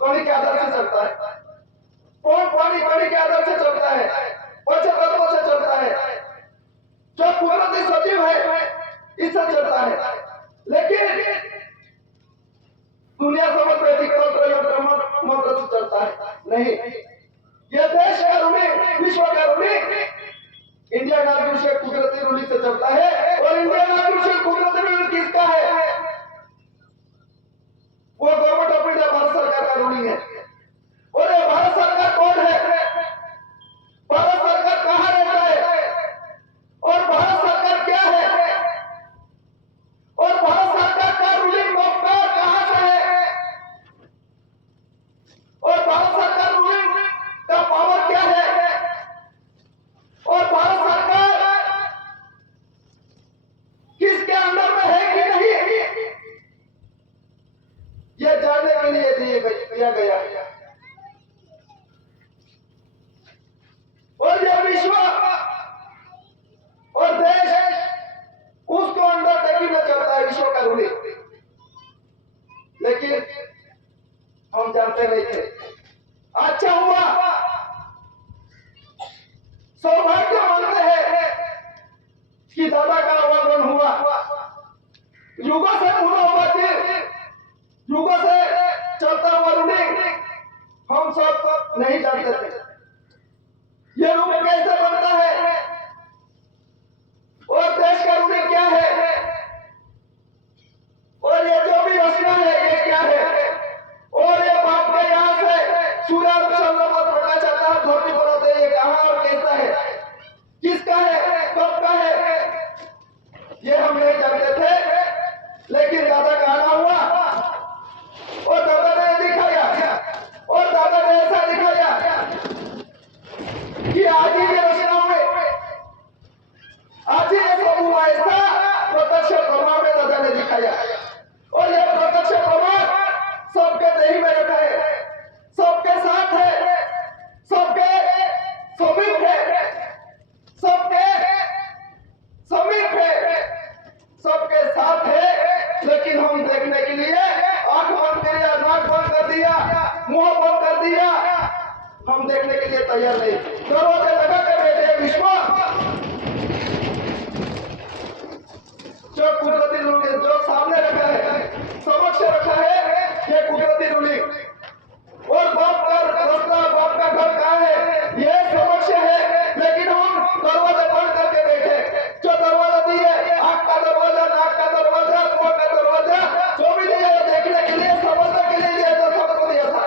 पानी के आधार से चलता है, कौन पानी पानी के आधार से चलता है, पंचतत्वों से चलता है, जो कुदरती सजीव है इससे चलता है। लेकिन दुनिया समझ यंत्र मंत्र से चलता है नहीं। ये देश का रूलिंग, विश्व का रूलिंग इंडियन आर्टिफिशियल कुदरती रूलिंग से चलता है। और इंडियन आर्टिफिशियल कुदरती रूलिंग किसका है? वो गवर्नमेंट ऑफ इंडिया, भारत सरकार का रूलिंग है। और ये भारत सरकार कौन है? भारत सरकार कहां रहता है और भारत सरकार क्या है और भारत सरकार का रूलिंग कहां से है और भारत सरकार रूलिंग का पावर क्या है और भारत सरकार किसके अंदर में है कि नहीं, यह जानने के लिए दिया गया है। और यह विश्व और देश उसको अंडरटेकिंग में चलता है, विश्व का रूलिंग। लेकिन हम जानते नहीं थे। अच्छा हुआ, सौभाग्य मानते हैं कि दादा का आवागमन हुआ। युगों से पूरा हुआ, युगों से चलता हुआ रूलिंग हम सब नहीं जानते थे। ये रूलिंग कैसे बनता है और देश का रूलिंग क्या है और ये जो भी रचना है ये क्या है। और ये बाप के यहाँ से सूर्य और चंद्रमा पर प्रकाश आता है, धरती पर आते हैं, ये कहाँ और कैसा है, किसका है, कब का है, ये हम नहीं जानते थे। लेकिन दादा का आना हुआ और दादा ने दिखाया और दादा ने ऐसा दिखाया कि आज ही ये रचना हुए, आज ही ये सब हुआ। ऐसा प्रत्यक्ष प्रमाण में दादा ने दिखाया और यह प्रत्यक्ष प्रमाण सबके देही में रखा है, सबके साथ है, सबके समीप है, सबके समीप है, सबके साथ है। लेकिन हम देखने के लिए आंख बंद कर दिया, नाक बंद कर दिया, मुंह बंद कर दिया, हम देखने के लिए तैयार नहीं। दरवाजे लगा के बैठे विश्व जो कुदरती रूलिंग जो सामने रखा है, समक्ष रखा है, ये कुदरती रूलिंग। और बाप का रास्ता, बाप का घर कहाँ है, ये समक्ष है। लेकिन हम दरवाजे बंद करके बैठे, जो दरवाजा दिए, आंख का दरवाजा, नाक का दरवाजा, मुंह का दरवाजा, जो भी दिया देखने के लिए, समझने के लिए दिया था, सबको दिया था।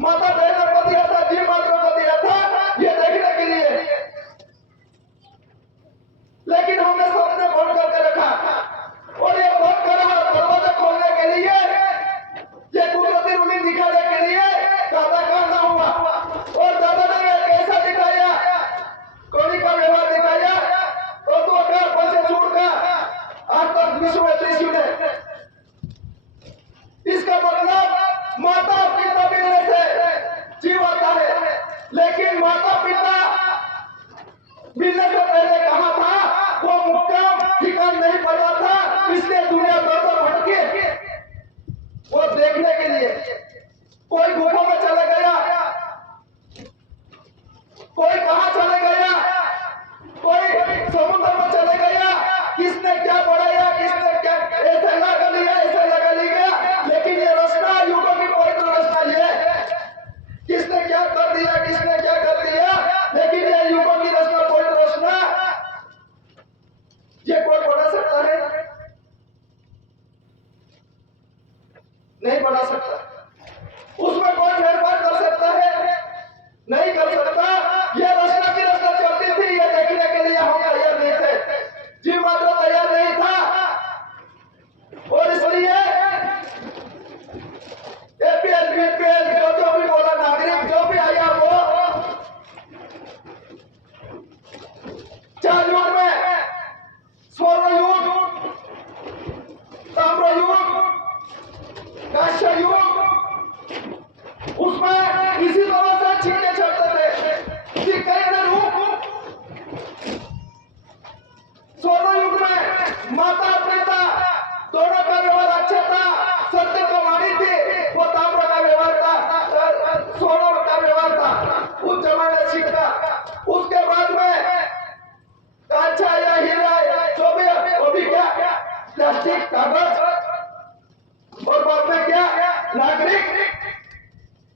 माता बहनों को दिया था, जीव मात्रों को दिया था, ये देखने के लिए। लेकिन हमने सबने बंद करके रखा और ये बंद करा दरवाजा खोलने के लिए, ये कुदरती रूलिंग दिखाने के लिए दादा का आना हुआ। और दादा ने कैसा दिखाया, कौड़ी का व्यवहार दिखाया, तत्व का, पंचचूड़ का, आज तक विश्व में त्रिशूल है। इसका मतलब माता पिता मिलने से जीव आता है। लेकिन माता पिता मिलने से पहले कहा था, वो मुक्काम ठिकान नहीं पड़ा था, इसलिए दुनिया दर दर भटकी। वो देखने के लिए कोई गुफा में चले गया, कोई कहां चले गया, कोई समुद्र में चले गया, किसने क्या बढ़ाया, किसने क्या ऐसे लगा लिया, ऐसे लगा लिया। लेकिन ये रचना युगों की पवित्र रचना ये है, किसने क्या कर दिया, किसने क्या कर दिया। लेकिन ये युगों की रचना, पवित्र रचना, ये कोई बना सकता है? नहीं बना सकता। उसमें कोई फेरफार कर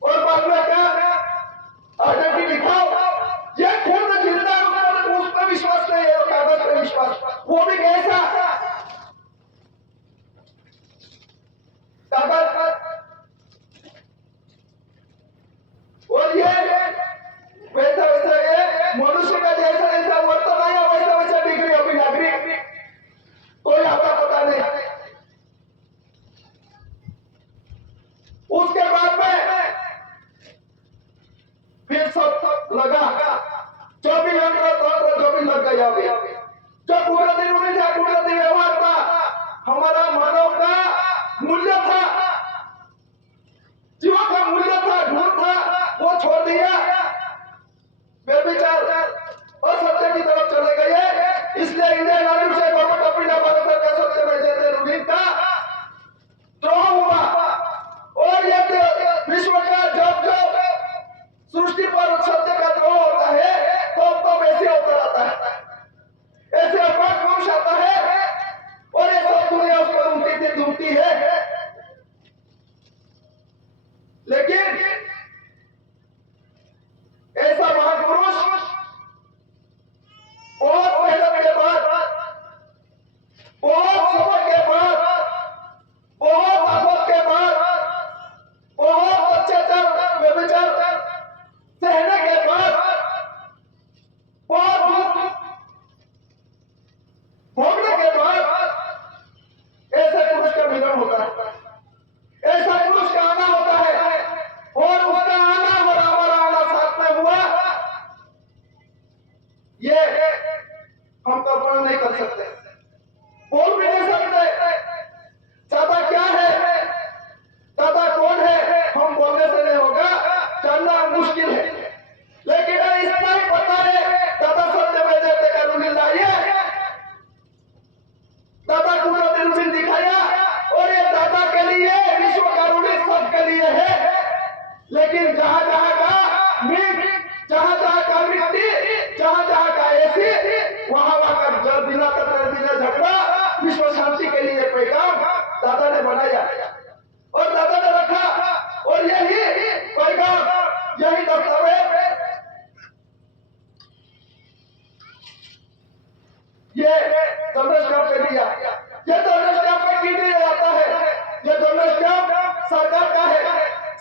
और बाद में क्या आइडेंटिटी दिखाओ, ये खुद जिंदा उस पर विश्वास नहीं है, कागज पर विश्वास, वो भी कैसा कागज। और ये वैसा वैसा ये मनुष्य का जैसा जैसा वर्तन आया वैसा वैसा डिग्री अभी नागरिक कोई आता पता नहीं। उसके बाद में फिर सब लगा, जो भी यंत्र जो भी लग गया, जो कुदरती रूढ़ी था, कुदरती व्यवहार था, हमारा मानव का मूल्य था, जीवन का मूल्य था, ढूंढ था, वो छोड़ दिया, बेविचार और सत्य की तरफ चले गए। इसलिए इंडियन आर्मी से गवर्नमेंट ऑफ इंडिया भारत सरकार सत्य में जैसे रूढ़ी का द्रोह हुआ। और ये विश्व का जब जब सृष्टि पर सत्य का द्रोह होता है तो ऐसे होता रहता है, ऐसे अपराध पुरुष आता है और ये सब दुनिया उसको ढूंढती है। लेकिन ऐसा महापुरुष बहुत मेहनत के बाद, बहुत समय के बाद, बहुत आफत के बाद, बहुत अत्याचार व्यभिचार सहने के बाद, बहुत दुख भोगने के बाद ऐसे पुरुष का मिलन होता है, ऐसा पुरुष का आना होता है। और उसका आना और हमारा आना साथ में हुआ, ये हम कल्पना नहीं कर सकते, बोल भी नहीं सकते। दादा क्या है, दादा कौन है, हम बोलने से नहीं होगा, जानना मुश्किल है। लेकिन इतना ही पता है, दादा सत्य में जैसे का रूढ़ी लाइए, दादा कुदरती रूढ़ी दिखाया, और ये दादा के लिए विश्व का रूढ़ी सबके लिए है। लेकिन जहां जहां का मीट, जहां जहां का मिट्टी, जहां जहां का एसी, वहां वहां का जल बिना बिना झगड़ा, विश्व शांति के लिए पैगाम दादा ने बनाया और दादा ने रखा। और यही पैगाम, यही दस्तावेज, ये जनरल स्टाफ पे दिया, ये जनरल स्टाफ पे क्यों दिया जाता है, ये जनरल स्टाफ सरकार का है,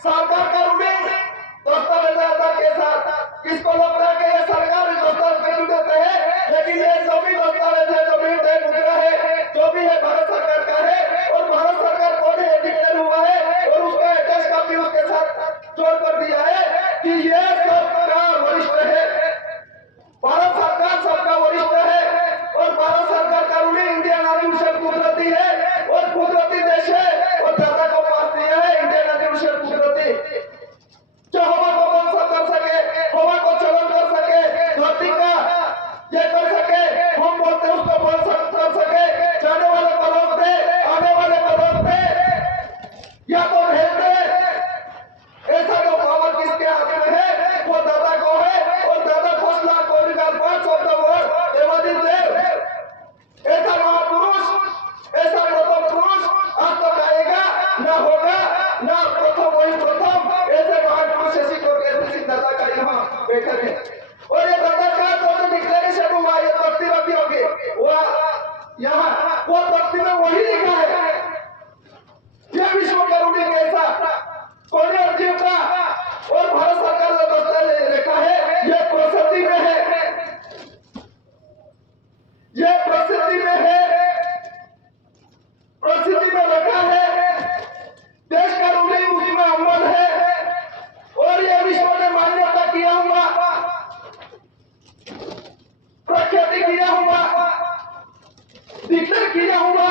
सरकार का रूढ़ी दस्तावेज के साथ। किसको लगता है कि ये सरकार इस दस्तावेज पे क्यों देते हैं, लेकिन ये जो भी दस्तावेज है, जो भी मुद्रा है, जो भी है भारत सरकार का है। और भारत सरकार कौन है डिक्लेयर हुआ है, और उसका एड्रेस कॉपी उसके साथ जोड़ कर दिया है कि ये सबका वरिष्ठ है, भारत सरकार सबका वरिष्ठ है। और भारत सरकार का रूढ़ी इंडियन आर्मी से कुदरती है, और कुदरती देश है, और दादा को पास दिया है इंडियन आर्मी से कुदरती, जो हवा को बंद कर सके, हवा को चलन कर सके, धरती का ये कर सके, हम बोलते उसको बंद कर सके, जाने वाले को रोक दे, आने वाले को रोक दे, या तो भेज दे। ऐसा जो पावर किसके हाथ में है, वो दादा को है। और दादा फसला कोई का 500 वर्ष देवादित देव, ऐसा महापुरुष, ऐसा प्रथम पुरुष आज तक आएगा ना, होगा ना, प्रथम वही प्रथम। ऐसे महापुरुष ऐसी दादा का यहाँ बैठे हैं। और ये दादा का जो डिक्लेरेशन हुआ, ये तख्ती रखी होगी, वह यहाँ वो तख्ती में वही लिखा है, ये विश्व का रूढ़ी कैसा कौन जीव का। और भारत सरकार ने दस्तावेज लिखा है, ये प्रसिद्धि में है, ये प्रसिद्धि में है, प्रसिद्धि में रखा है, देश का रूढ़ी उसमें अमल है। और ये विश्व ने मान्यता किया हुआ, प्रख्याति किया हुआ, डिक्लेयर किया हुआ,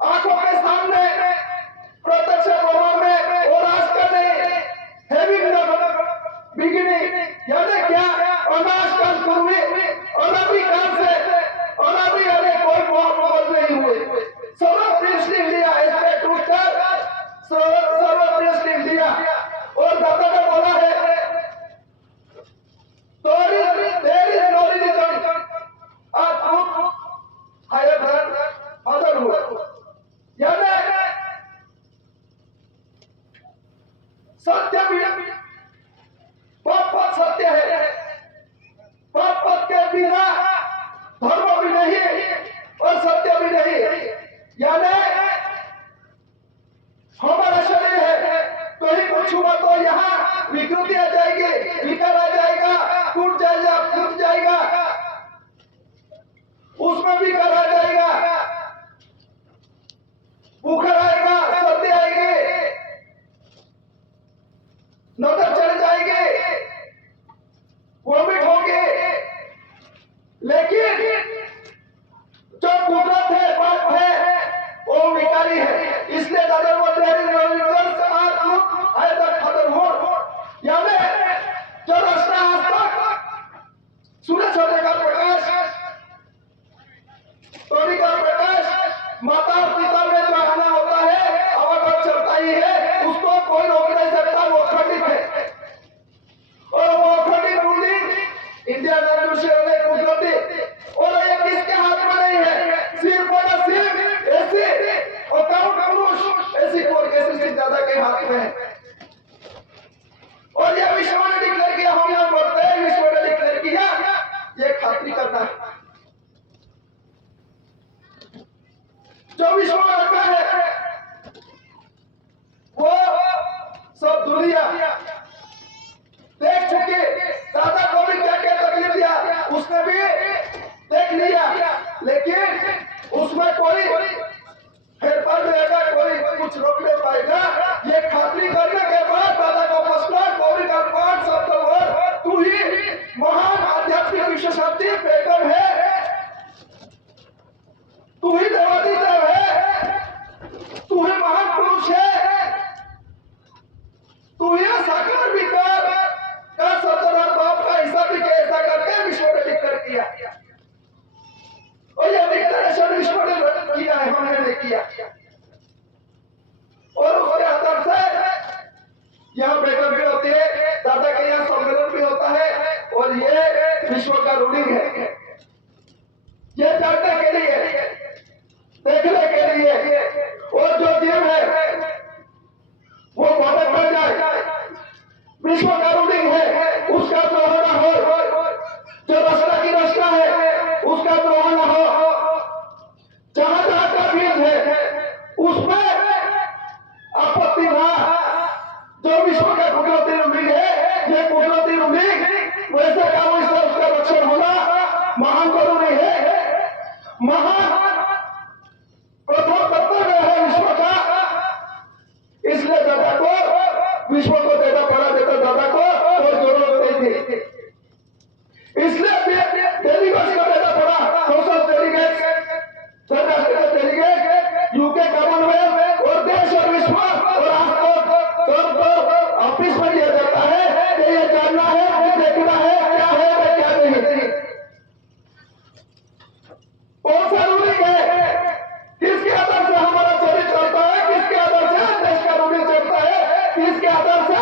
आंखों के सामने सत्य भी पद सत्य है, पद के बिना धर्म भी नहीं और सत्य भी नहीं। यानी हमारा शरीर है, कहीं कुछ हुआ तो यहाँ विकृति आ जाएगी, विकार आ जाएगा, टूट जाएगा, फूट जाएगा, उसमें विकार आ जाएगा, बुखार आएगा, सर्दी आएगी, नजर चढ़ जाएगी, वोमिट होगी। लेकिन जो कुदरत है, बात है, वो विकारी है। इसलिए दादा बोलते हैं यानी जो रास्ता आज तक सूरज होने का प्रकाश, तोड़ी का प्रकाश, माता और पिता में जो आना होता है अब चलता ही है, उसको कोई रोक नहीं सकता, वो खंडित है। और वो खंडित रूलिंग इंडिया में कुदरती, और ये किसके हाथ में नहीं है, सिर्फ और सिर्फ ऐसी और पुरुष ऐसी कोई कैसे दादा के हाथ में है। और यह विश्व ने डिक्लेयर किया, हम यहाँ बोलते हैं विश्व ने डिक्लेयर किया, ये खातरी करना है। जो विश्व में रखा है वो सब दुनिया देख चुके, दादा को भी क्या क्या तकलीफ दिया उसने भी देख लिया, लेकिन उसमें कोई हेरफेर रहेगा, कोई कुछ रोक नहीं पाएगा। ये खातरी करने के बाद दादा का फसला गौरी का पाठ शब्द तू ही महान आध्यात्मिक विशेषार्थी बेगम है, तू ही देवादिदेव है, तू ही महान पुरुष है, तू ही साकार विकार का सतरा बाप का हिस्सा भी ऐसा करके विश्व ने डिक्लेयर किया। और यह डिक्लेरेशन विश्व ने किया है, हमने नहीं किया। और उसके आधार से यहाँ बैठक भी होती है, दादा के यहाँ सम्मेलन भी होता है, और ये विश्व का रूलिंग है। ये जानने के लिए, देखने के लिए, और जो जीव है वो भटक कर जाए, विश्व का रूलिंग है, उसका द्रोह न हो, जो रास्ता की रास्ता है उसका द्रोह न हो, जहां जहां का बीज है उसमें आपत्ति ना। जो विश्व का कुदरती रूलिंग है, ये कुदरती रूलिंग वैसे का वैसा उसका रक्षण होना महान जरूरी है। महान प्रथम कर्तव्य है विश्व का, इसलिए दादा को विश्व को देना पड़ा, देता दादा को और जरूरत नहीं थी, इसलिए डेलीगेट्स को देना पड़ा, social delegates, delegate, UK Commonwealth और देश और विश्व और ऑफिस में दिया जाता है कि ये जानना है, देखना है क्या है क्या नहीं, कौन सा रूलिंग है, किसके आधार से हमारा चरित्र चलता है, किसके आधार से देश का रूलिंग चलता है, किसके आधार से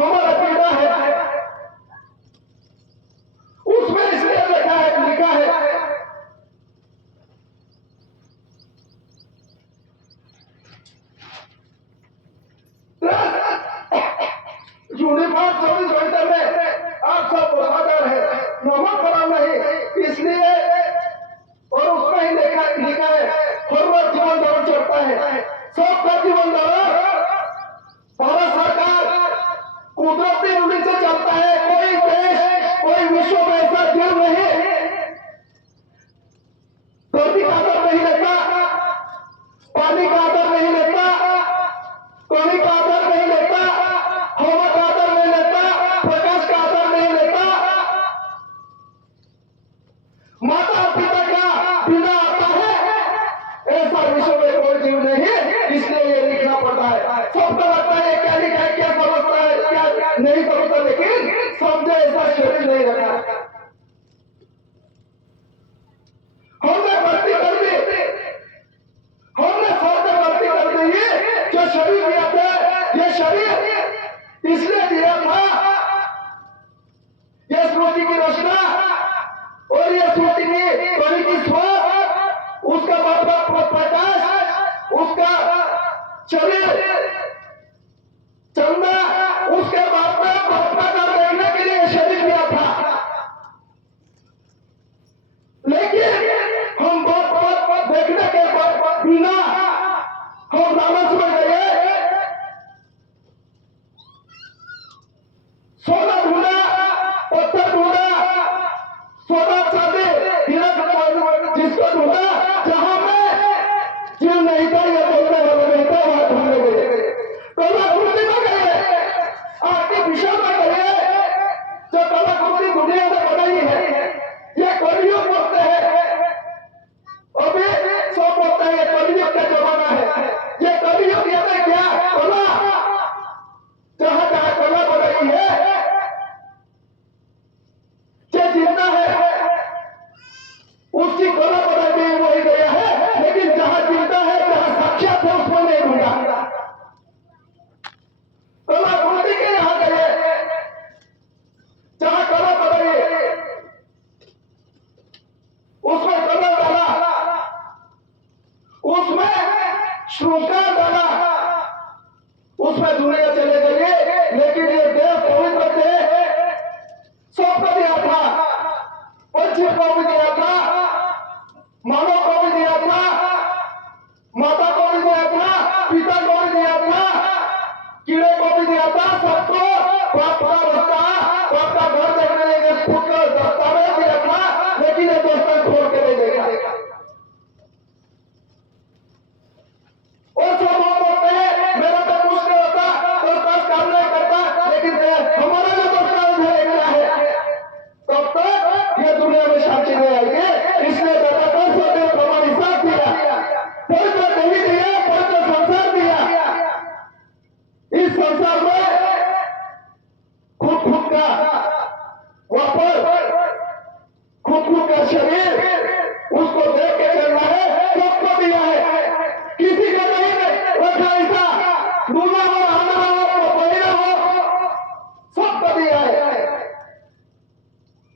हमारा पीड़ा है, उसमें इसलिए लिखा है यूनिफॉर्म 24 घंटे में आप सब वफादार है, नमक खराब नहीं, इसलिए और उसमें ही लिखा है हर जीवन धारण चलता है, सबका जीवन धारण भारत सरकार कुदरती रूलिंग से चलता है। कोई देश, कोई विश्व में ऐसा जीव नहीं धरती का आदर नहीं लेता, पानी का आदर नहीं लेता, पानी का आदर नहीं लेता, हवा का आदर नहीं लेता, प्रकाश का आदर नहीं लेता, माता पिता का बिना आता है, ऐसा विश्व में कोई जीव नहीं, इसलिए ये लिखना पड़ता है। सबको लगता है क्या लिखा है, क्या समझता है, क्या नहीं समझता, लेकिन समझे ऐसा शरीर नहीं रखा। हमने भर्ती कर दी, हमने सबने भर्ती कर दी, जो शरीर दिया था, ये शरीर इसलिए दिया था, ये स्मृति की रचना और ये स्मृति की बड़ी की स्वाद, उसका बाप प्रकाश, उसका शरीर चंदा उसमें दुनिया चले गई, लेकिन ये देव पवित्र देह सबको दिया था, पंछी को भी दिया था, मानव को भी दिया था, माता को भी दिया था, पिता को भी दिया था, कीड़े को भी दिया था, सबको बाप का घर देखने के खुद का दस्तावेज दिया था, लेकिन ये दोस्तों छोड़ के नहीं देगा। और सब लोग बोलते हैं मेरा तो कुछ नहीं होता, दोस्त काम नहीं करता, लेकिन हमारा जो दस्तावेज है क्या है, तब तक ये दुनिया में शांति नहीं आएगी। इसलिए दादा का सदैव हमारी साथ दिया, पवित्र नहीं दिया, पवित्र संसार दिया। इस संसार में खुद का वापर, खुद का शरीर, उसको देख के चलना है, सबको दिया है, किसी को नहीं रखा ऐसा, दूल्हा हो, आना हो, बहिरा हो, सबको दिया है,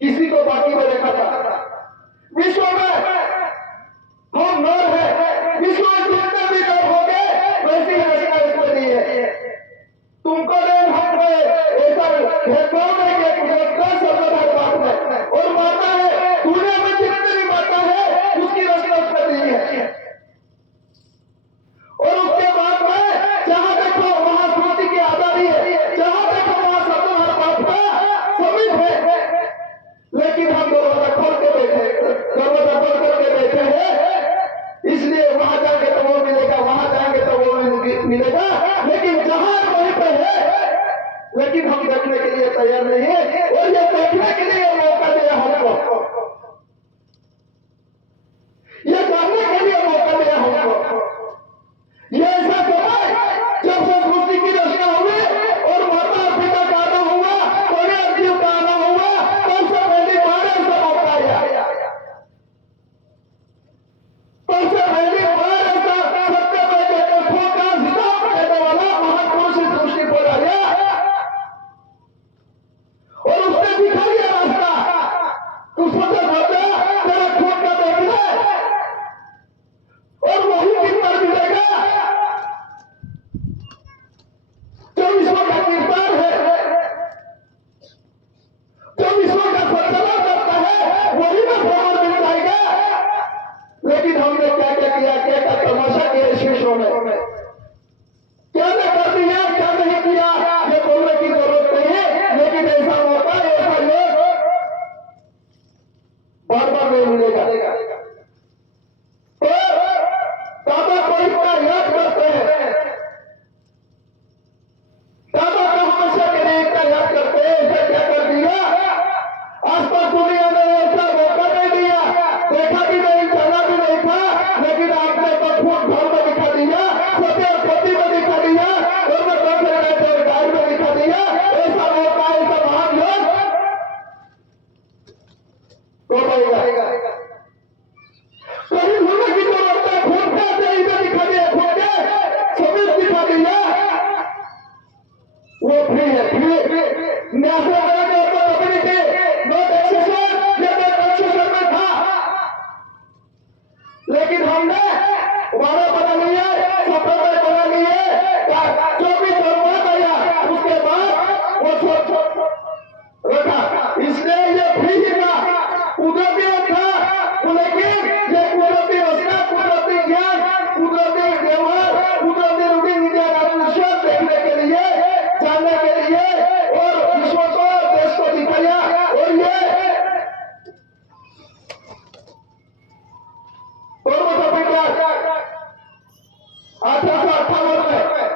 किसी को बाकी में रखा था। विश्व में हम नर है, विश्व में जितने भी नर हो गए वैसी रचना इसमें दी है। तुमको नहीं हम ऐसा भेदभाव नहीं किया, सर्वधार बात में और माता है, दुनिया में जितने भी माता है उसकी रचना उसमें दी है। और उसके बाद में जहां देखो वहां स्मृति की आजादी है, जहां देखो वहां सर्वधार बात का समीप है, लेकिन हम दरवाजा खोल के बैठे, दरवाजा खोल करके बैठे हैं, इसलिए वहां जाएंगे तो वो मिलेगा, वहां जाएंगे तो वो मिलेगा, लेकिन जहां वहीं पे है, लेकिन हम देखने के लिए तैयार नहीं है। और ये देखने के लिए मौका दिया हमको, ये जानने के लिए मौका दिया हमको। ये ऐसा समय जब से सृष्टि की रचना हुई और माता और पिता का आना हुआ, और जीव का आना हुआ, तब से पहली बार ऐसा मौका आया, तब से पहली बार ऐसा सत्य में देखो का हिसाब देने वाला महापुरुष इस सृष्टि पर आया और उसने दिखा दिया रास्ता। तू सोचा सोचा तेरा खुद का देख ले और वही कितना मिलेगा जो विश्व का कीर्तन है, जो विश्व का संचालन करता है, वही में भ्रमण मिल जाएगा। लेकिन हमने क्या क्या किया, क्या क्या तमाशा किया इस विश्व में, क्या क्या कर दिया, क्या नहीं किया, ये बोलने की जरूरत नहीं है, लेकिन ऐसा मौका, ऐसा योग बार बार नहीं मिलेगा। तो दादा को इतना याद करते हैं, दादा को हमेशा के लिए इतना याद करते हैं, ऐसा क्या कर दिया, आज तक दुनिया ने ऐसा मौका नहीं दिया, देखा भी नहीं, जाना भी नहीं था, लेकिन आपने तो खुद घर में दिखा दिया, सत्य पति में दिखा दिया, और मैं गाय में दिखा दिया, ऐसा मौका, ऐसा महान योग तो आएगा। कहीं होने की जरूरत है, खुद का इधर दिखा दिया, खुद के सभी दिखा दिया, वो फ्री है, free national community not accession, ये नॉट एक्सेशन में था, लेकिन हमने वादा बना लिए, सफलता बना लिए, जो भी धर्म आया उसके बाद वो छोड़ रखा, इसलिए ये फ्री ही था, कुदरती था, लेकिन ये कुदरती रचना, कुदरती ज्ञान, कुदरती व्यवहार, कुदरती रूटीन देखने के लिए, जानने के लिए और विश्व को, देश को दिखाया। और ये और 1858 में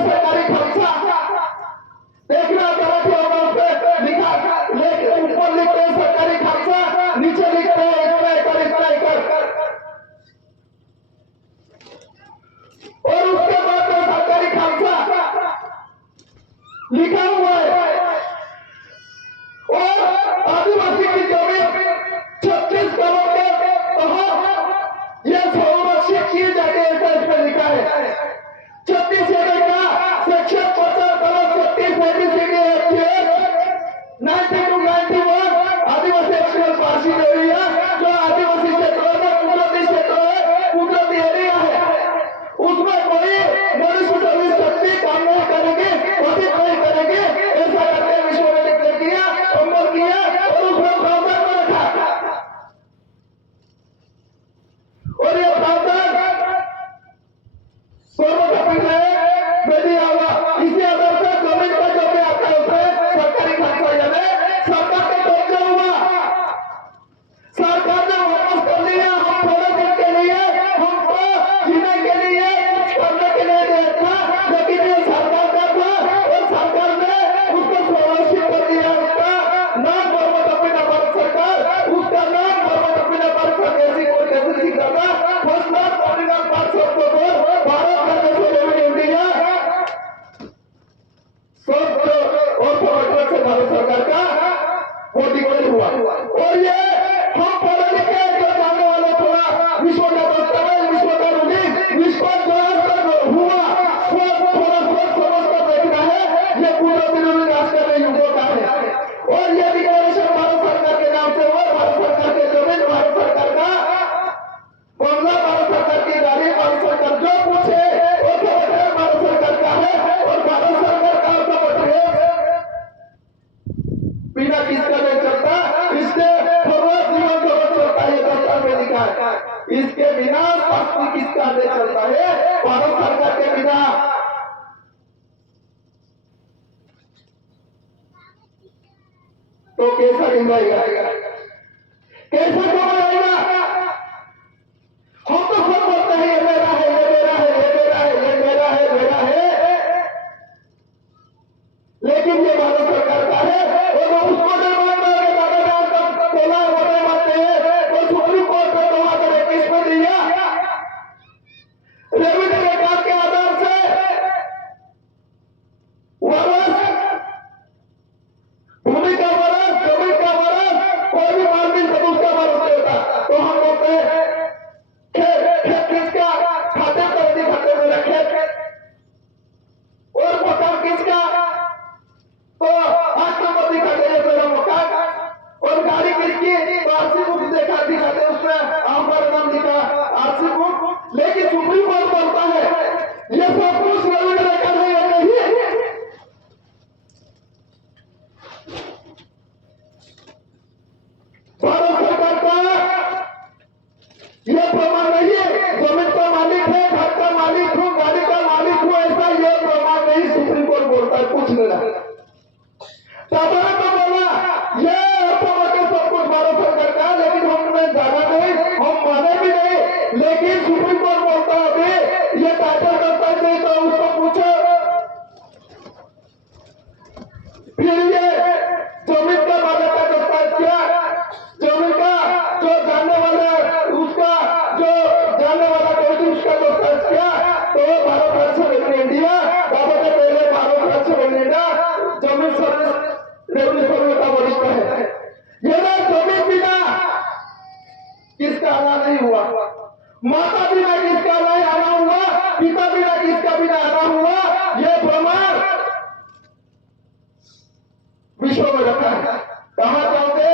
सरकारी खर्चा देखना गलत होगा, उस पे लिखा ऊपर लिखते हैं सरकारी खर्चा, नीचे लिखते हैं इतना एकड़ इतना एकड़, और उसके बाद में सरकारी खर्चा लिखा हुआ है। और आदिवासी की जमीन 36 करोड़ के तहत यह संरक्षित की जाती है, ऐसा इसमें लिखा है। 36 एकड़ का सेक्शन 50 करोड़ 36 ABCD एक्ट 1991 आदिवासी एक्सप्रेस पार्षद एरिया, जो आदिवासी क्षेत्रों में कुदरती क्षेत्र है, कुदरती एरिया है, उसमें कोई मनुष्य सर्विस शक्ति काम नहीं करेगी, ऑडिट नहीं करेगी, ऐसा करके विश्व में डिक्लेयर किया, अमल किया और उसमें प्रावधान में रखा। और ये प्रावधान सर्वोपरि है यदि इसी आधार पर जमीन का जो भी आता है उसमें सरकारी खर्चा यानी सरकार का कब्जा हुआ, सरकार ने वापस कर लिया। हम थोड़े दिन के लिए हमको जीने के लिए कुछ करने के लिए दिया था, लेकिन ये सरकार का था और सरकार ने उसको सुरक्षित कर दिया। उसका नाम परमतपिता भारत सरकार, उसका नाम परमतपिता भारत स्वदेशी कोई कैसे सीखा था, फर्स्ट नाम पॉलिटिकल पार्ट सबको भारत का जैसे इंडिया सब और से भारत सरकार का वो डिक्लेयर हुआ। और ये हम पढ़े लिखे जो जानने वाले थोड़ा विश्व का दस्तावेज, विश्व का रूलिंग, विश्व जो हुआ वो थोड़ा सोच समझ कर देखना है। ये कुदरती रूलिंग आज का युगों का है और ये डिक्लेरेशन भारत सरकार के नाम से हुआ। भारत सरकार के जमीन, भारत सरकार का बंगला, भारत सरकार की गाड़ी, भारत सरकार जो पूछे वो सब भारत सरकार का है। और भारत सरकार का बिना किसका नहीं चलता, इससे पूरा जीवन जगत चलता है, दस्तावेज में लिखा है। इसके बिना स्वास्थ्य किसका नहीं चलता है, भारत सरकार के बिना। तो कैसा निभाएगा, कैसा कमाएगा? हम तो सब बोलते हैं ये मेरा है, ये मेरा है, ये मेरा है, ये मेरा है, मेरा है, लेकिन ये भारत सरकार का है और उसको नहीं मानता है। दादा बोला वो नहीं मानते हैं तो सुप्रीम कोर्ट ने 2021 में दिया रेवेन्यू रिकॉर्ड के आधार से वरस, भूमि का वरस, जमीन का वरस, कोई भी मालकिन तो उसका वरस नहीं होता। तो हम बोलते हैं खेत किसका, खाते पर दिखाते मेरा खेत, और मकान किसका, तो 8 नंबर दिखाते हैं मेरा मकान, और गाड़ी किसकी, तो आरसी बुक दिखाते उसमें हमारा नाम लिखा आरसी बुक। लेकिन सुप्रीम कोर्ट बोलता है ये सब कुछ रेवेन्यू रिकॉर्ड है या नहीं। भारत सरकार का ये प्रमाण नहीं है, जमीन का मालिक है, घर का मालिक हूँ, गाड़ी का मालिक हूँ, ऐसा ये प्रमाण नहीं सुप्रीम कोर्ट बोलता है। कुछ नहीं दादा तो बोला ये के सब कुछ भारत सरकार का, लेकिन हमने जाना नहीं, हम माने भी नहीं। लेकिन सुप्रीम कोर्ट बोलता है अभी ये टाइटल करता है तो उसको पूछो, फिर ये जमीन का मालिक का दस्तावेज क्या, जमीन का जो जानने वाला उसका जो जानने वाला कोई उसका दस्तावेज क्या, तो भारत राज्य इंडिया दादा के पहले भारत राज्य इंडिया जमीन सर्विस रेवेन्यू सर्वे का वरिष्ठ है। ये ना जमीन बिना किसका आना नहीं हुआ, माता बिना किसका नहीं आना हुआ, पिता बिना किसका बिना आना हुआ, ये प्रमाण विश्व में रखा है। कहां जाओगे,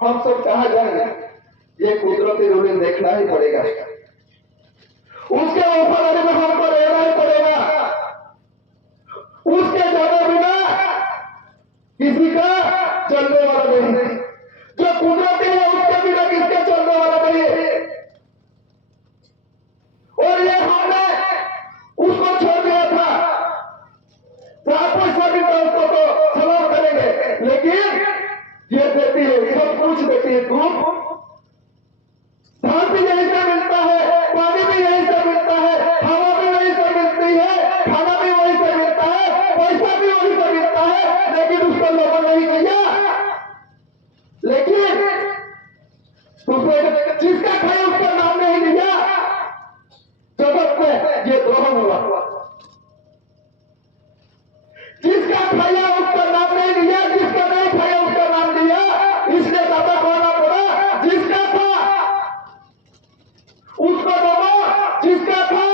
हम सब कहां जाएंगे, ये कुदरती रूलिंग देखना ही पड़ेगा। उसके ऊपर में हमको रहना ही पड़ेगा। उसके जाने बिना किसी का चलने वाला नहीं, जो कुदरती है उसके बिना किसका चलने वाला नहीं है। और ये हमने उसको छोड़ दिया था, पैसा भी उसको तो सलाम करेंगे, लेकिन ये देती है सब कुछ देती है, दूध धान भी यहीं से मिलता हुआ। जिसका खाया उसका नाम नहीं लिया, जिसका नहीं खाया उसका नाम लिया, इसलिए दादा कहना पड़ा जिसका था उसको दबो, जिसका था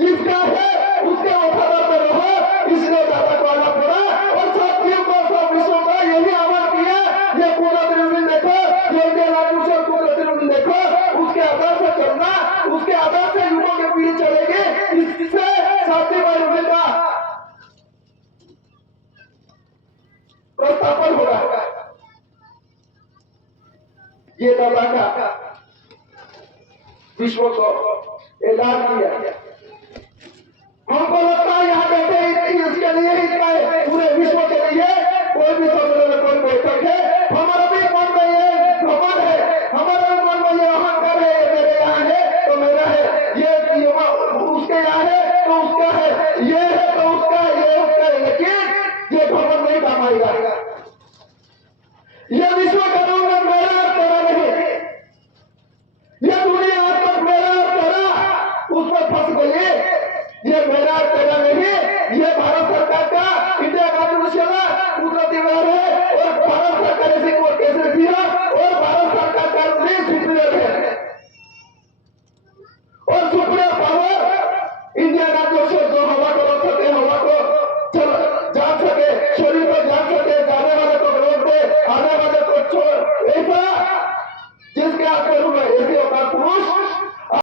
जिसका है उसके वफादार में रहो, इसलिए दादा कहना पड़ा। और सब जीव को सब विश्व का यही आह्वान किया। ये कुदरती रूप देखो, जो लागू से कुदरती रूप देखो, उसके आधार से चलना, उसके आधार से युगों की पीढ़ी चलेगी। इससे साथी भाई का प्रस्थापन होगा। ये दादा का विश्व को ऐलान किया। हमको लगता है यहाँ बैठे इसके लिए ही पूरे विश्व के लिए कोई भी सम्मेलन में कोई बैठक है, हमारा भी मन में ये घमंड है, हमारे मन में ये अहंकार है, ये मेरे यहाँ है तो मेरा है, ये उसके यहाँ है तो उसका है, ये है तो उसका है, ये उसका है, लेकिन ये घमंड नहीं काम आएगा। ये विश्व करूंगा मेरा और तेरा नहीं, ये दुनिया आज तक मेरा और तेरा उसमें फंस गई, ये मेरा और तेरा